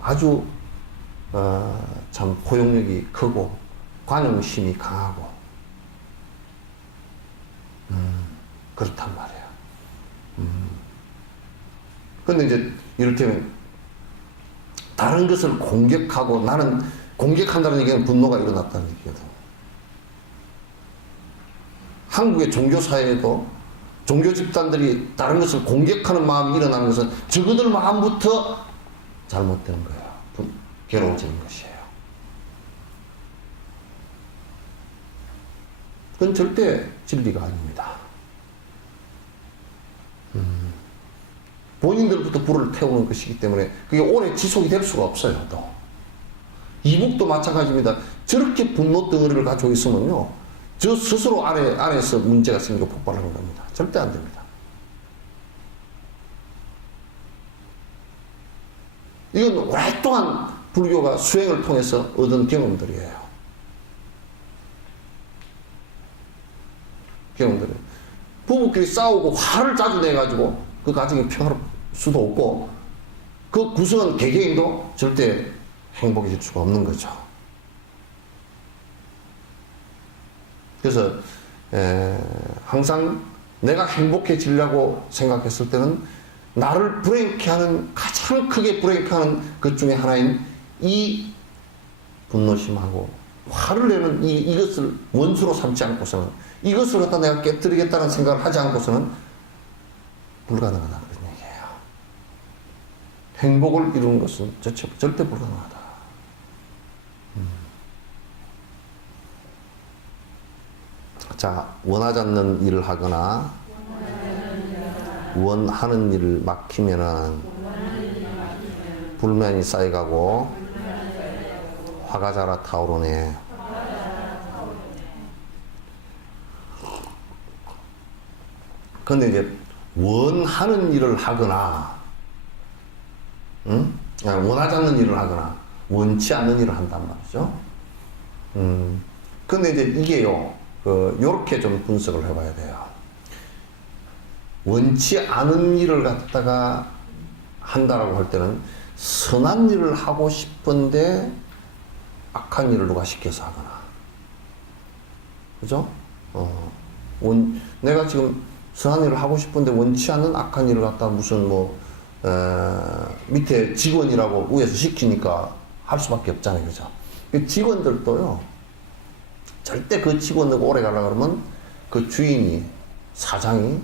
아주 참 포용력이 크고 관용심이 강하고 그렇단 말이에요. 근데 이제 이를테면 다른 것을 공격하고 나는 공격한다는 얘기는 분노가 일어났다는 얘기거든. 한국의 종교사회에도 종교 집단들이 다른 것을 공격하는 마음이 일어나는 것은 저그들 마음부터 잘못된 거예요. 괴로워지는 것이에요. 그건 절대 진리가 아닙니다. 본인들부터 불을 태우는 것이기 때문에 그게 오래 지속이 될 수가 없어요. 또 이북도 마찬가지입니다. 저렇게 분노 덩어리를 가지고 있으면요, 저 스스로 안에서 문제가 생기고 폭발하는 겁니다. 절대 안 됩니다. 이건 오랫동안 불교가 수행을 통해서 얻은 경험들이에요. 경험들이에요. 부부끼리 싸우고 화를 자주 내가지고 그 가정이 평화로울 수도 없고 그 구성원 개개인도 절대 행복해질 수가 없는 거죠. 그래서 항상 내가 행복해지려고 생각했을 때는 나를 불행케 하는, 가장 크게 불행케 하는 것 중에 하나인 이 분노심하고 화를 내는 이것을 원수로 삼지 않고서는, 이것을 갖다 내가 깨뜨리겠다는 생각을 하지 않고서는 불가능하다, 그런 얘기예요. 행복을 이루는 것은 절대 불가능하다. 자, 원하지 않는 일을 하거나 원하는 일을 막히면은 불만이 쌓여가고 화가 자라 타오르네. 근데 이제 원하는 일을 하거나, 원하지 않는 일을 하거나 원치 않는 일을 한단 말이죠. 근데 이제 이게요, 요렇게 좀 분석을 해봐야 돼요. 원치 않은 일을 갖다가 한다라고 할 때는 선한 일을 하고 싶은데 악한 일을 누가 시켜서 하거나, 그죠? 내가 지금 선한 일을 하고 싶은데 원치 않는 악한 일을 갖다 무슨 밑에 직원이라고 위에서 시키니까 할 수밖에 없잖아요, 그죠? 직원들도요, 절대 그 직원들 오래 가려고 그러면 그 주인이, 사장이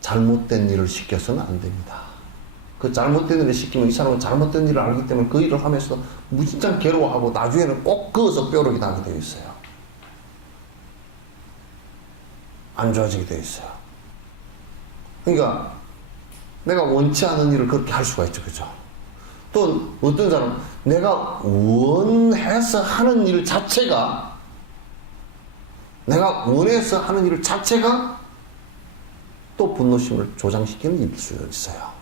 잘못된 일을 시켜서는 안 됩니다. 그 잘못된 일을 시키면 이 사람은 잘못된 일을 알기 때문에 그 일을 하면서 무진장 괴로워하고 나중에는 꼭 그어서 뼈르기 나게 되어 있어요. 안 좋아지게 되어 있어요. 그러니까 내가 원치 않은 일을 그렇게 할 수가 있죠, 그죠? 또 어떤 사람은 내가 원해서 하는 일 자체가, 내가 원해서 하는 일 자체가 또 분노심을 조장시키는 일일 수 있어요.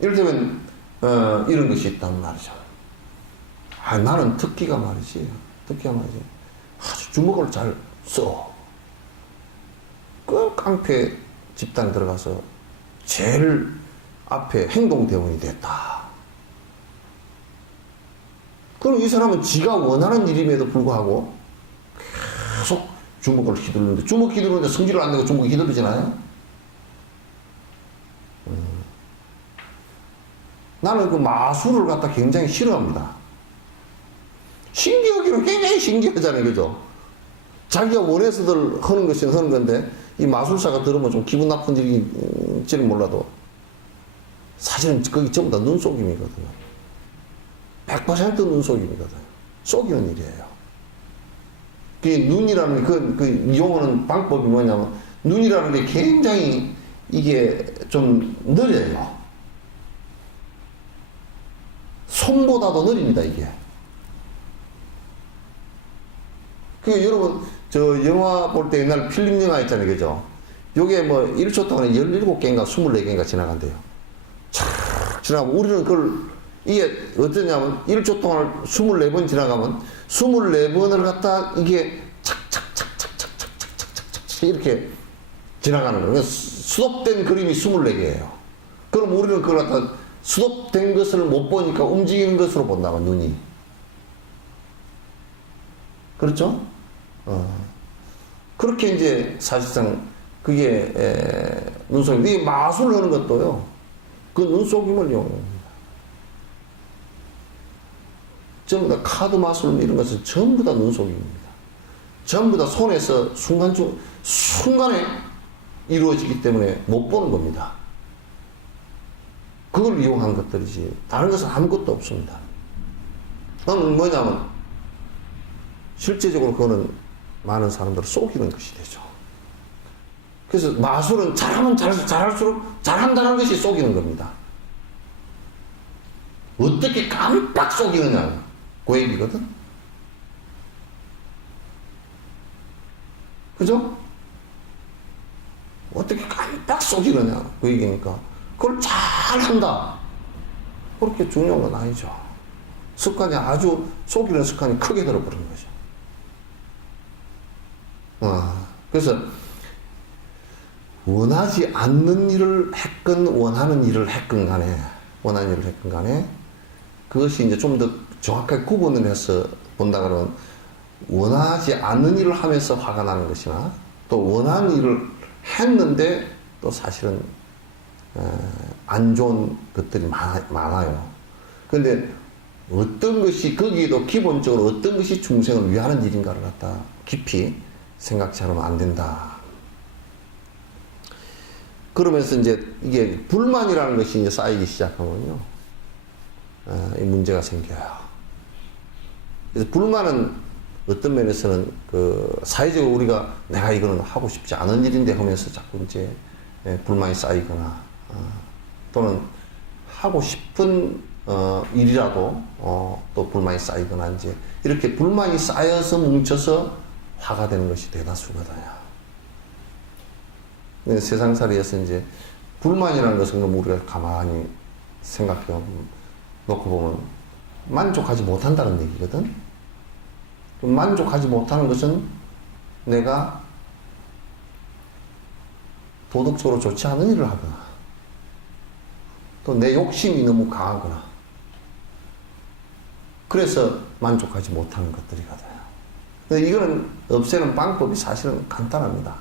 이를테면 이런 것이 있단 말이죠. 나는 특기가 말이지 아주 주먹을 잘 써. 그 깡패 집단에 들어가서 제일 앞에 행동대원이 됐다. 그럼 이 사람은 지가 원하는 일임에도 불구하고 계속 주먹을 휘두르는데, 주먹 휘두르는데 성질을 안 내고 주먹이 휘두르잖아요. 나는 그 마술을 갖다 굉장히 싫어합니다. 신기하기로 굉장히 신기하잖아요, 그죠? 자기가 원해서들 하는 것이 하는 건데, 이 마술사가 들으면 좀 기분 나쁜 일일지는 몰라도 사실은 거기 전부 다 눈속임이거든요. 100% 눈속임이거든요. 속이는 일이에요. 그 눈이라는 그 이용하는 방법이 뭐냐면 눈이라는 게 굉장히 이게 좀 느려요. 손보다도 느립니다, 이게. 그 여러분 저 영화 볼 때 옛날 필름 영화 있잖아요, 그죠? 요게 뭐 1초 동안에 17개인가 24개인가 지나간대요. 촥 지나가면 우리는 그걸 이게 어떠냐면 1초 동안 24번 지나가면 24번을 갖다 이게 착착착착착착착착착 이렇게 지나가는 거예요. 수dob된 그림이 24개예요. 그럼 우리는 그걸 갖다 수dob된 것을 못 보니까 움직이는 것으로 본다고, 눈이. 그렇죠? 그렇게 이제 사실상 그게 눈속임. 이 마술을 하는 것도요, 그 눈속임을 이용합니다. 전부 다 카드 마술 이런 것은 전부 다 눈속임입니다. 전부 다 손에서 순간에 이루어지기 때문에 못 보는 겁니다. 그걸 이용한 것들이지 다른 것은 아무것도 없습니다. 그건 뭐냐면 실제적으로 그거는 많은 사람들을 속이는 것이 되죠. 그래서 마술은 잘하면 잘할수록 잘한다는 것이 속이는 겁니다. 어떻게 깜빡 속이느냐 그 얘기거든. 그죠? 어떻게 깜빡 속이느냐 그 얘기니까 그걸 잘한다 그렇게 중요한 건 아니죠. 습관이 아주 속이는 습관이 크게 들어버린 거죠. 그래서 원하지 않는 일을 했건 원하는 일을 했건 간에 그것이 이제 좀 더 정확하게 구분을 해서 본다 그러면 원하지 않는 일을 하면서 화가 나는 것이나 또 원하는 일을 했는데 또 사실은 안 좋은 것들이 많아요. 그런데 어떤 것이 거기에도 기본적으로 어떤 것이 중생을 위하는 일인가를 갖다 깊이 생각지 않으면 안 된다. 그러면서 이제 이게 불만이라는 것이 이제 쌓이기 시작하면요, 이 문제가 생겨요. 그래서 불만은 어떤 면에서는 그 사회적으로 우리가 내가 이거는 하고 싶지 않은 일인데 하면서 자꾸 이제 불만이 쌓이거나 또는 하고 싶은 일이라도 또 불만이 쌓이거나 이제 이렇게 불만이 쌓여서 뭉쳐서 화가 되는 것이 대다수거든요. 세상살이에서 이제 불만이라는 것은 우리가 가만히 생각해 놓고 보면 만족하지 못한다는 얘기거든. 만족하지 못하는 것은 내가 도덕적으로 좋지 않은 일을 하거나 또 내 욕심이 너무 강하거나 그래서 만족하지 못하는 것들이거든요. 근데 이거는 없애는 방법이 사실은 간단합니다.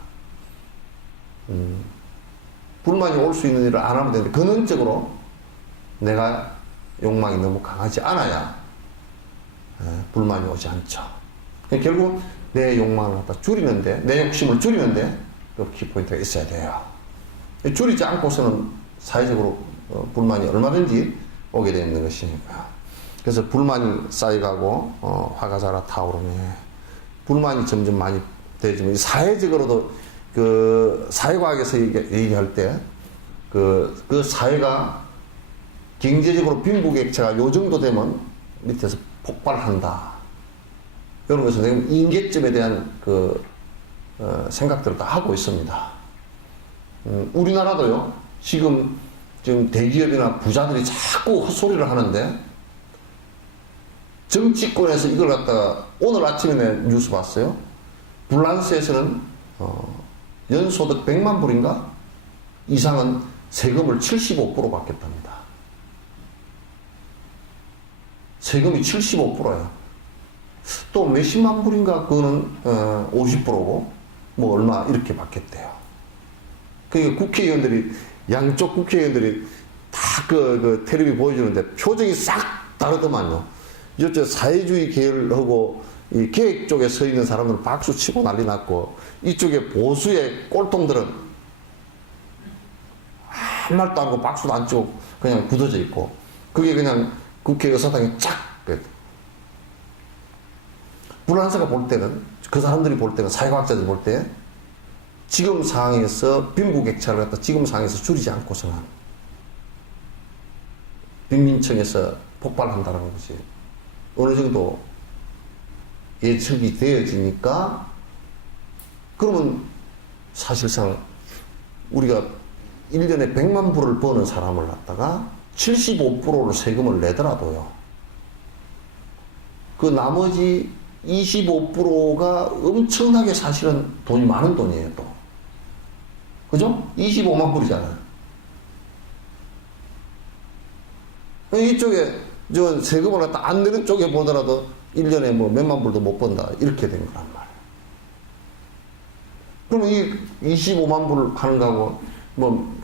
불만이 올 수 있는 일을 안 하면 되는데 근원적으로 내가 욕망이 너무 강하지 않아야 불만이 오지 않죠. 결국 내 욕망을 갖다 줄이는데, 내 욕심을 줄이는데 그 키포인트가 있어야 돼요. 줄이지 않고서는 사회적으로 불만이 얼마든지 오게 되어 있는 것이니까. 그래서 불만이 쌓여가고 화가 자라 타오르네. 불만이 점점 많이 되지만 사회적으로도 그 사회과학에서 얘기할 때 그 사회가 경제적으로 빈부격차가 요 정도 되면 밑에서 폭발한다. 이런 것은 인계점에 대한 그 생각들을 다 하고 있습니다. 우리나라도요, 지금 대기업이나 부자들이 자꾸 헛소리를 하는데, 정치권에서 이걸 갖다가 오늘 아침에 낸 뉴스 봤어요. 불란스에서는 연소득 100만 불인가 이상은 세금을 75% 받겠답니다. 세금이 75%예요. 또 몇십만 불인가 그거는 50%고 뭐 얼마 이렇게 받겠대요. 그러니까 국회의원들이, 양쪽 국회의원들이 다 그 텔레비 보여주는데 표정이 싹 다르더만요. 이쪽 사회주의 계열하고 이 계획 쪽에 서 있는 사람들은 박수 치고 난리 났고, 이쪽에 보수의 꼴통들은 아무 말도 안 하고 박수도 안 치고 그냥 굳어져 있고, 그게 그냥 국회 의사당에 쫙. 불란스가 볼 때는 그 사람들이 볼 때는, 사회과학자들이 볼 때, 지금 상황에서 빈부격차를 갖다 지금 상황에서 줄이지 않고서는 빈민층에서 폭발한다는 것이 어느 정도 예측이 되어지니까, 그러면 사실상 우리가 1년에 100만 불을 버는 사람을 갖다가 75%를 세금을 내더라도요, 그 나머지 25%가 엄청나게 사실은 돈이 많은 돈이에요, 또. 그죠? 25만 불이잖아요. 이쪽에, 저 세금을 갖다 안 내는 쪽에 보더라도 1년에 뭐 몇만 불도 못 번다. 이렇게 된 거란 말이에요. 그러면 이 25만 불 하는 거하고, 뭐,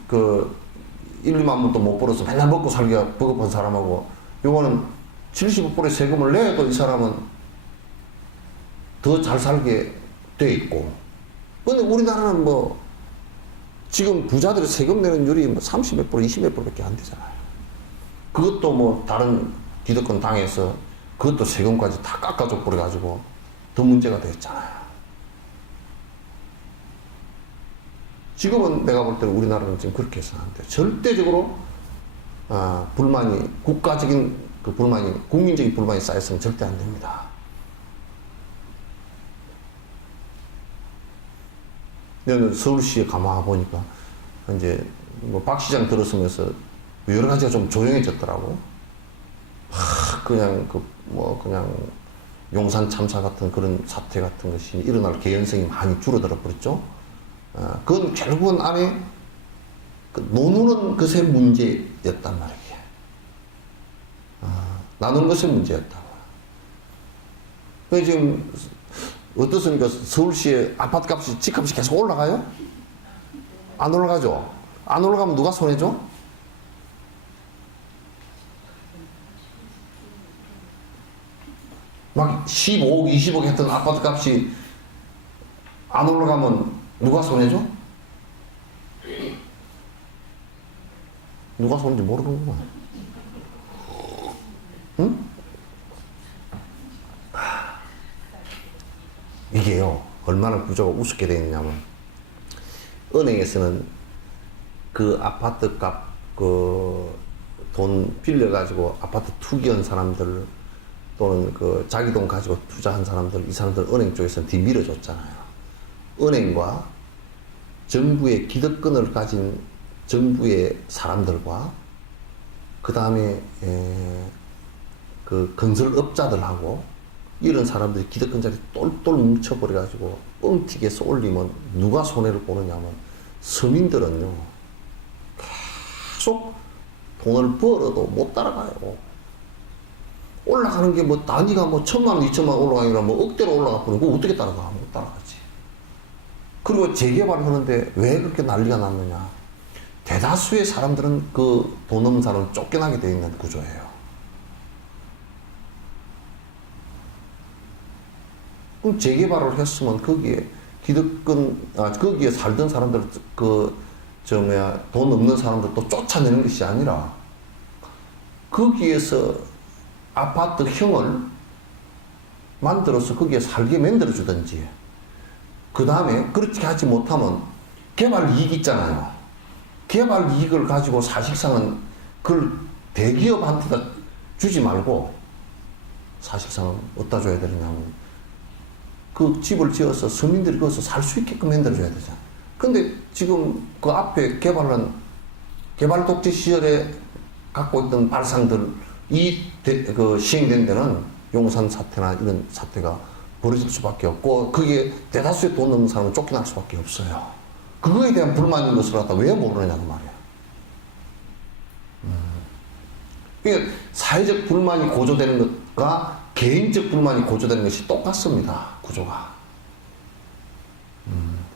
1, 2만 불도 못 벌어서 맨날 먹고 살기가 버겁한 사람하고, 요거는 75%의 세금을 내도 이 사람은 더 잘 살게 돼 있고. 근데 우리나라는 뭐, 지금 부자들이 세금 내는 율이 뭐 30몇 프로, 20몇 프로밖에 안 되잖아요. 그것도 뭐, 다른 기득권 당에서 그것도 세금까지 다 깎아줘 버려가지고 더 문제가 됐잖아요. 지금은 내가 볼 때는 우리나라는 지금 그렇게 해서는 안 돼요. 절대적으로, 불만이, 국가적인 그 불만이, 국민적인 불만이 쌓였으면 절대 안 됩니다. 저는 서울시에 가만 보니까, 이제, 뭐, 박 시장 들어서면서 여러 가지가 좀 조용해졌더라고. 그냥, 그냥, 용산 참사 같은 그런 사태 같은 것이 일어날 개연성이 많이 줄어들어 버렸죠. 그건 결국은 안에, 노는 것의 문제였단 말이에요. 나누는 것의 문제였다. 지금, 어떻습니까? 서울시의 아파트 값이, 집값이 계속 올라가요? 안 올라가죠? 안 올라가면 누가 손해죠? 막 15억, 20억 했던 아파트 값이 안 올라가면 누가 손해죠? 누가 손해인지 모르는구만. 응? 이게요, 얼마나 구조가 우습게 되어 있냐면, 은행에서는 그 아파트 값, 돈 빌려가지고 아파트 투기한 사람들, 또는 자기 돈 가지고 투자한 사람들, 이 사람들 은행 쪽에서는 뒤 밀어줬잖아요. 은행과 정부의 기득권을 가진 정부의 사람들과, 그 다음에, 건설업자들하고, 이런 사람들이 기득권자리 똘똘 뭉쳐버려가지고 뻥튀기에 쏠리면 누가 손해를 보느냐면, 서민들은요, 계속 돈을 벌어도 못 따라가요. 올라가는 게 뭐 단위가 뭐 1,000만 원, 2,000만 원 올라가니까 뭐 억대로 올라가 버리고 어떻게 따라가? 못 따라가지. 그리고 재개발을 하는데 왜 그렇게 난리가 났느냐? 대다수의 사람들은 그 돈 없는 사람은 쫓겨나게 되어 있는 구조예요. 그럼 재개발을 했으면 거기에 거기에 살던 사람들, 돈 없는 사람들 또 쫓아내는 것이 아니라, 거기에서 아파트형을 만들어서 거기에 살게 만들어주든지, 그 다음에 그렇게 하지 못하면 개발 이익 있잖아요. 개발 이익을 가지고 사실상은 그걸 대기업한테다 주지 말고, 사실상은 어디다 줘야 되느냐면, 그 집을 지어서 서민들이 거기서 살 수 있게끔 만들어줘야 되잖아. 근데 지금 그 앞에 개발 독재 시절에 갖고 있던 발상들, 시행된 데는 용산 사태나 이런 사태가 벌어질 수밖에 없고, 그게 대다수의 돈 없는 사람은 쫓겨날 수밖에 없어요. 그거에 대한 불만인 것을 갖다 왜 모르느냐고 말이야. 그러니까 사회적 불만이 고조되는 것과 개인적 불만이 고조되는 것이 똑같습니다. 구조가.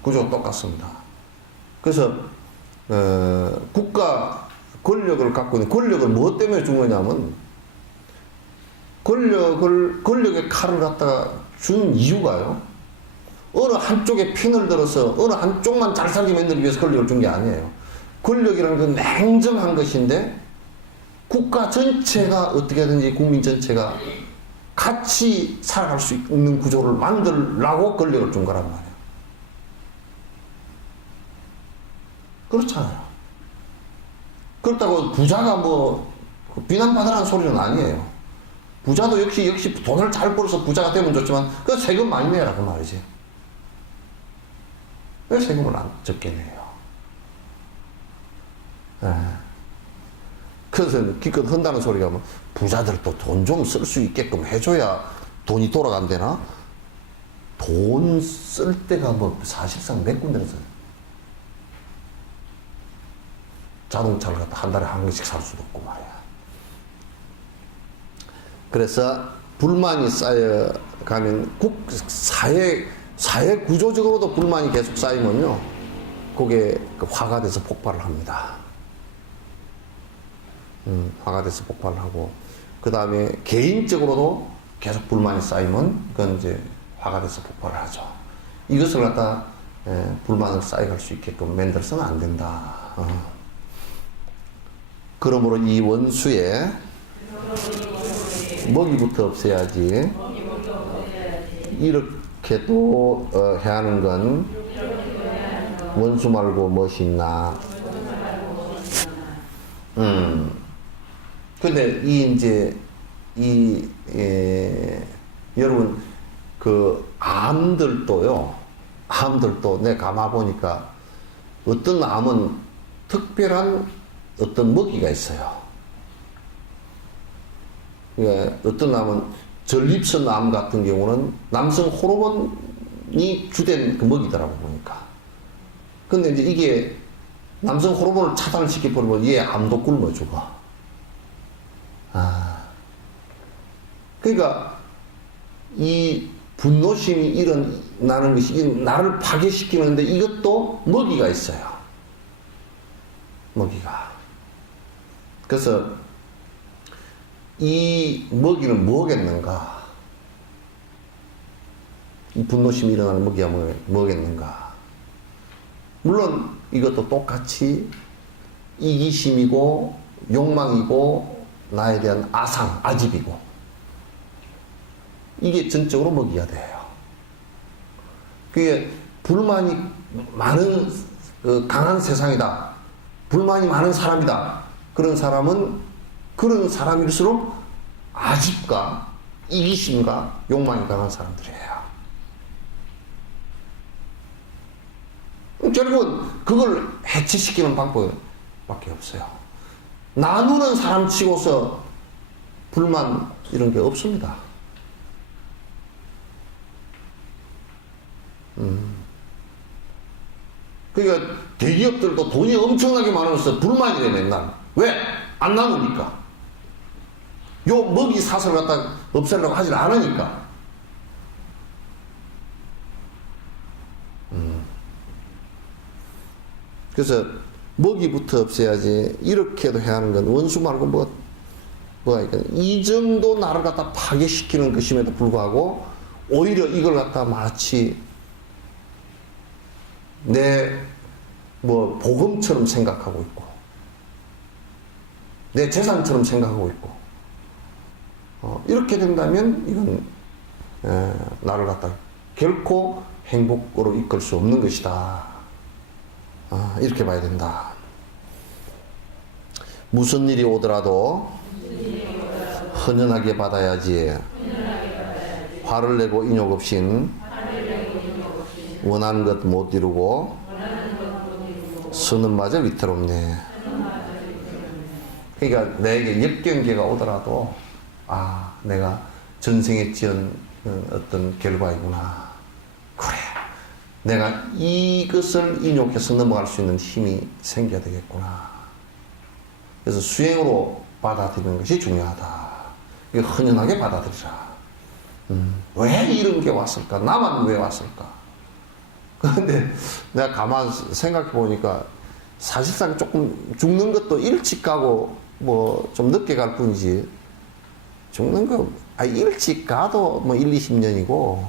구조가 똑같습니다. 그래서, 국가 권력을 갖고 있는, 권력을 무엇 때문에 준 거냐면, 권력의 칼을 갖다가 준 이유가요, 어느 한쪽에 편을 들어서 어느 한쪽만 잘 살게 만들기 위해서 권력을 준 게 아니에요. 권력이라는 건 냉정한 것인데, 국가 전체가 어떻게든지 국민 전체가 같이 살아갈 수 있는 구조를 만들라고 권력을 준 거란 말이에요. 그렇잖아요. 그렇다고 부자가 뭐 비난받으라는 소리는 아니에요. 부자도 역시 돈을 잘 벌어서 부자가 되면 좋지만 그 세금 많이 내라고 말이지. 왜 세금을 안 적게 내요? 그래서 기껏 한다는 소리가 뭐 부자들도 돈 좀 쓸 수 있게끔 해줘야 돈이 돌아간대나? 돈 쓸 때가 뭐 사실상 몇 군데서 자동차를 갖다 한 달에 한 개씩 살 수도 없고 말이야. 그래서 불만이 쌓여가면 사회 구조적으로도 불만이 계속 쌓이면요, 그게 화가 돼서 폭발을 합니다. 화가 돼서 폭발을 하고, 그 다음에 개인적으로도 계속 불만이 쌓이면 그건 이제 화가 돼서 폭발을 하죠. 이것을 갖다 불만을 쌓여갈 수 있게끔 만들어서는 안 된다. 그러므로 이 원수의 먹이부터 없애야지. 이렇게도 해야 하는 건 원수 말고 무엇이 있나. 근데 여러분, 암들도 내 가만 보니까 어떤 암은 특별한 어떤 먹이가 있어요. 어떤 암은 전립선 암 같은 경우는 남성 호르몬이 주된 그 먹이더라고 보니까. 근데 이제 이게 남성 호르몬을 차단시켜버리면 얘 암도 굶어 죽어. 그러니까 이 분노심이 일어나는 것이 나를 파괴시키는데 이것도 먹이가 있어요. 먹이가. 그래서 이 먹이는 뭐겠는가? 이 분노심이 일어나는 먹이가 뭐겠는가? 물론 이것도 똑같이 이기심이고 욕망이고 나에 대한 아집이고, 이게 전적으로 먹이가 돼요. 그게 불만이 많은 강한 세상이다, 불만이 많은 사람이다, 그런 사람일수록 아집과 이기심과 욕망이 강한 사람들이에요. 결국은 그걸 해체시키는 방법밖에 없어요. 나누는 사람 치고서 불만 이런 게 없습니다. 그러니까 대기업들도 돈이 엄청나게 많아서 불만이래 맨날. 왜? 안 나누니까. 요 먹이 사슬을 갖다 없애려고 하질 않으니까. 그래서 먹이부터 없애야지. 이렇게도 해야 하는 건 원수 말고 이 정도 나를 갖다 파괴시키는 것임에도 불구하고 오히려 이걸 갖다 마치 내 복음처럼 생각하고 있고 내 재산처럼 생각하고 있고, 이렇게 된다면 이건 나를 갖다 결코 행복으로 이끌 수 없는 것이다. 이렇게 봐야 된다. 무슨 일이 오더라도 헌연하게 받아야지. 화를 내고 인욕 없인 원하는 것 못 이루고 선은 마저 위태롭네. 그러니까 내게 역경계가 오더라도 내가 전생에 지은 어떤 결과이구나. 그래, 내가 이것을 인욕해서 넘어갈 수 있는 힘이 생겨야 되겠구나. 그래서 수행으로 받아들이는 것이 중요하다. 이거 헌연하게 받아들이라. 왜 이런 게 왔을까? 나만 왜 왔을까? 그런데 내가 가만 생각해 보니까 사실상 조금 죽는 것도 일찍 가고 좀 늦게 갈 뿐이지, 죽는 거 일찍 가도 1, 20년이고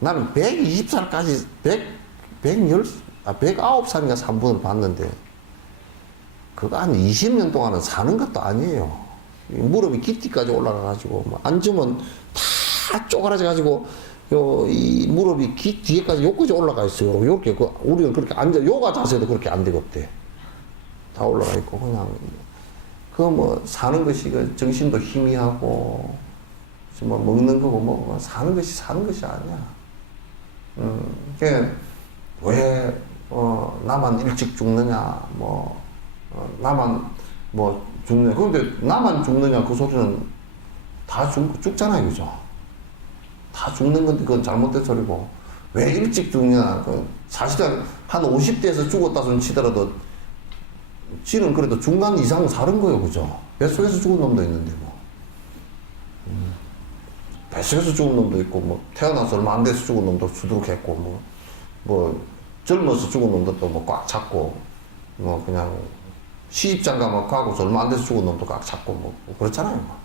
나는 120살까지 109살인가 3분을 봤는데 그거 한 20년 동안은 사는 것도 아니에요. 무릎이 기띠까지 올라가가지고 뭐 앉으면 다 쪼그라져가지고 이 무릎이 뒤에까지 요까지 올라가 있어요. 요렇게 우리는 그렇게 앉아 요가 자세도 그렇게 안 되겠대. 다 올라가 있고 그냥 뭐 사는 것이 정신도 희미하고 뭐 먹는 거고 뭐 사는 것이 아니야. 왜 나만 일찍 죽느냐 나만 뭐 죽느냐. 그런데 나만 죽느냐 그 소리는 다 죽잖아요, 그죠? 다 죽는 건데 그건 잘못된 소리고 왜 일찍 죽느냐. 사실은 한 50대에서 죽었다 손 치더라도 지는 그래도 중간 이상 사는 거예요, 그죠? 뱃속에서 죽은 놈도 있는데 뭐. 뱃속에서 죽은 놈도 있고 뭐 태어나서 얼마 안 돼서 죽은 놈도 수두룩했고 뭐 젊어서 죽은 놈도 뭐 꽉 잡고 뭐 그냥 시집장가 막 가고 얼마 안 돼서 죽은 놈도 꽉 잡고 뭐 그렇잖아요. 뭐.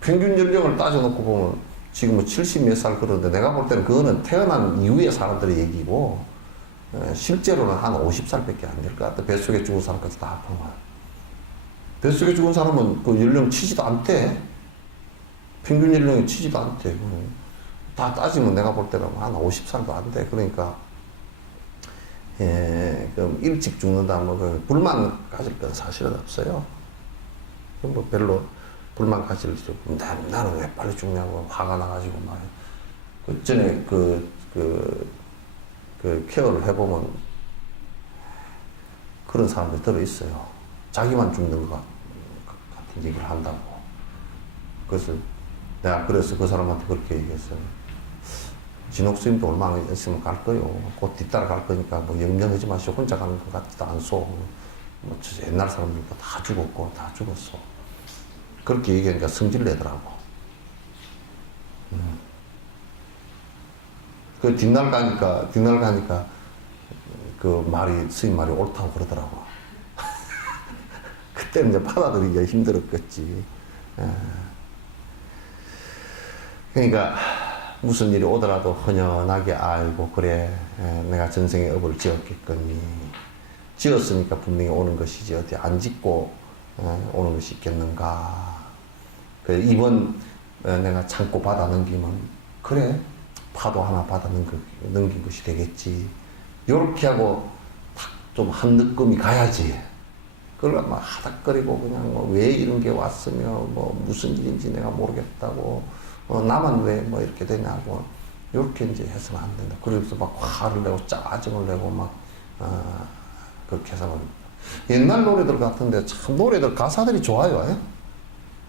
평균 연령을 따져놓고 보면 지금 뭐 70 몇 살 그러는데 내가 볼 때는 그거는 태어난 이후의 사람들의 얘기고 실제로는 한 50살밖에 안 될 것 같아. 뱃속에 죽은 사람까지 다 합하면. 뱃속에 죽은 사람은 그 연령 치지도 않대. 평균 연령이 치지도 않대. 다 따지면 내가 볼 때는 한 50살도 안 돼. 그러니까 그럼 일찍 죽는다 뭐 불만 가질 건 사실은 없어요. 뭐 별로 불만 가질 나는 왜 빨리 죽냐고 화가 나가지고 막 그 전에 그 케어를 해보면 그런 사람들이 들어있어요. 자기만 죽는 것 같은 얘기를 한다고. 그래서 내가 그래서 그 사람한테 그렇게 얘기했어요. 진옥 스님도 얼마 안 있으면 갈 거요. 곧 뒤따라 갈 거니까 뭐 염려하지 마시고 혼자 가는 것 같지도 않소. 뭐 옛날 사람들도 다 죽었고 다 죽었어. 그렇게 얘기하니까 성질 내더라고. 그 뒷날 가니까 그 스님 말이 옳다고 그러더라고. 그때는 이제 받아들이기가 힘들었겠지. 그러니까 무슨 일이 오더라도 헌연하게 알고 그래 내가 전생에 업을 지었겠거니 지었으니까 분명히 오는 것이지 어디 안 짓고 오는 것이 있겠는가. 그래 이번 내가 참고 받아 넘기면 그래 파도 하나 받아 넘긴 것이 되겠지. 요렇게 하고 탁 좀 한 느낌이 가야지. 그걸 막 하닥거리고 그냥 뭐 왜 이런 게 왔으며 뭐 무슨 일인지 내가 모르겠다고 나만 왜 뭐 이렇게 되냐고 요렇게 이제 해서는 안 된다. 그래서 막 화를 내고 짜증을 내고 막 그렇게 해서 말입니다. 옛날 노래들 같은데 참 노래들 가사들이 좋아요. 예?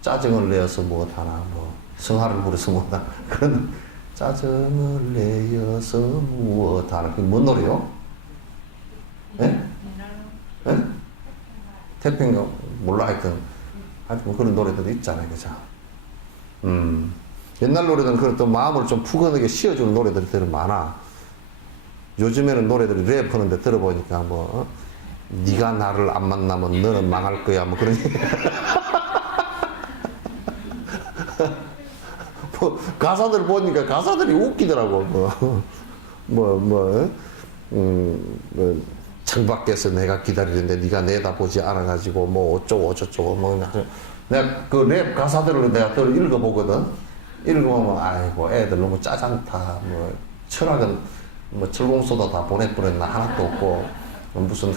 짜증을 내어서 무엇하나 뭐 성화를 부려서 무엇하나 그런 짜증을 내어서 무엇하나 그게 뭔 노래요? 예? 예? 태평가 몰라 하여튼 그런 노래들이 있잖아요, 그죠? 옛날 노래들은 그래도 마음을 좀 푸근하게 씌워주는 노래들이 많아. 요즘에는 노래들이 랩하는데 들어보니까 뭐 네가 나를 안 만나면 너는 망할 거야 뭐 그런 뭐 가사들 보니까 가사들이 웃기더라고. 뭐 창밖에서 내가 기다리는데 네가 내다보지 않아가지고 뭐 어쩌고 저쩌고 뭐 내가 그 랩 가사들을 내가 또 읽어보거든. 읽어보면 아이고 애들 너무 짜잔다. 뭐 철학은 뭐 철공소도 다 보내버렸나 하나도 없고 무슨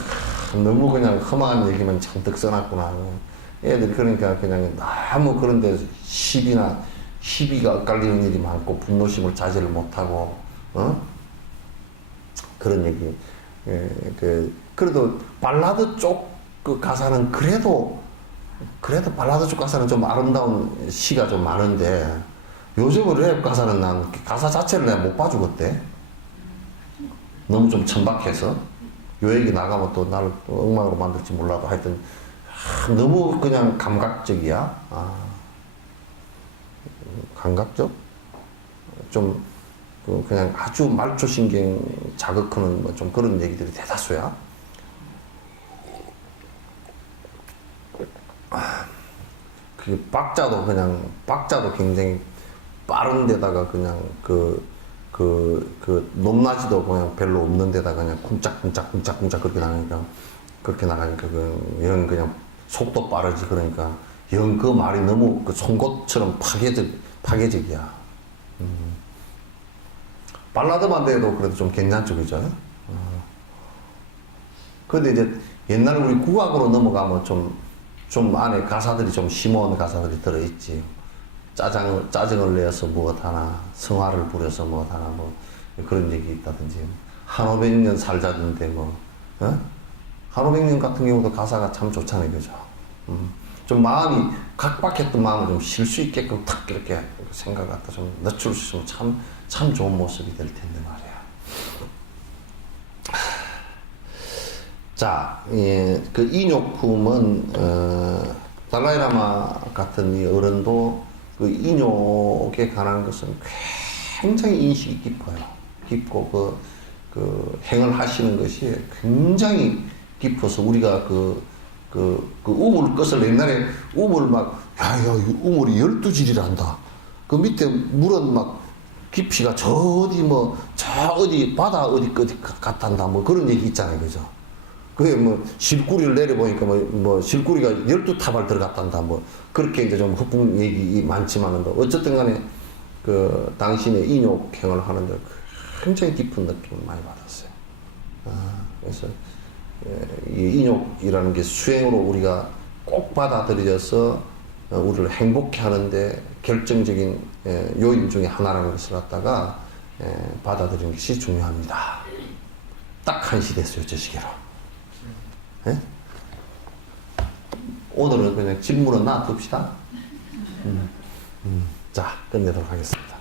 너무 그냥 험한 얘기만 잔뜩 써놨구나. 애들이 그러니까 그냥 너무 그런데 시비가 엇갈리는 일이 많고 분노심을 자제를 못하고 그런 얘기. 그래도 발라드 쪽 그 가사는 그래도 발라드 쪽 가사는 좀 아름다운 시가 좀 많은데 요즘은 랩 가사는 난 가사 자체를 내가 못 봐주겠대. 너무 좀 천박해서 요 얘기 나가면 또 나를 또 엉망으로 만들지 몰라도 하여튼 너무 그냥 감각적이야. 감각적? 좀 그냥 아주 말초신경 자극하는 뭐 좀 그런 얘기들이 대다수야. 그 박자도 굉장히 빠른 데다가 그냥 높낮이도 그냥 별로 없는 데다가 그냥 쿵짝쿵짝 그렇게 나가니까 이런 그냥 속도 빠르지. 그러니까 영 그 말이 너무 그 송곳처럼 파괴적이야. 발라드만 돼도 그래도 좀 괜찮죠, 그죠? 근데 이제 옛날에 우리 국악으로 넘어가면 좀 안에 가사들이 좀 심오한 가사들이 들어있지. 짜증을 내어서 무엇하나, 성화를 부려서 무엇하나, 뭐, 그런 얘기 있다든지. 한 500년 살자던데, 뭐, 한 500년 같은 경우도 가사가 참 좋잖아요, 그죠? 좀 마음이, 각박했던 마음을 좀 쉴 수 있게끔 탁 이렇게 생각 갖다 좀 늦출 수 있으면 참 좋은 모습이 될 텐데 말이야. 자, 예, 그 인욕품은, 달라이라마 같은 이 어른도 그 인욕에 관한 것은 굉장히 인식이 깊어요. 깊고, 그 행을 하시는 것이 굉장히 깊어서 우리가 그 우물 끝을 옛날에 우물 막, 우물이 12질이란다. 그 밑에 물은 막 깊이가 저 어디 바다 어디 같단다. 뭐 그런 얘기 있잖아요. 그죠? 그게 뭐 실구리를 내려보니까 뭐 실구리가 12타발 들어갔단다. 뭐 그렇게 이제 좀 흑풍 얘기 많지만은 어쨌든 간에 그 당신의 인욕행을 하는데 굉장히 깊은 느낌을 많이 받았어요. 그래서 이 인욕이라는 게 수행으로 우리가 꼭 받아들여서 우리를 행복해 하는데 결정적인 요인 중에 하나라는 것을 갖다가 받아들이는 것이 중요합니다. 딱 한 시 됐어요, 저 시계로. 예? 오늘은 그냥 질문은 놔둡시다. 자, 끝내도록 하겠습니다.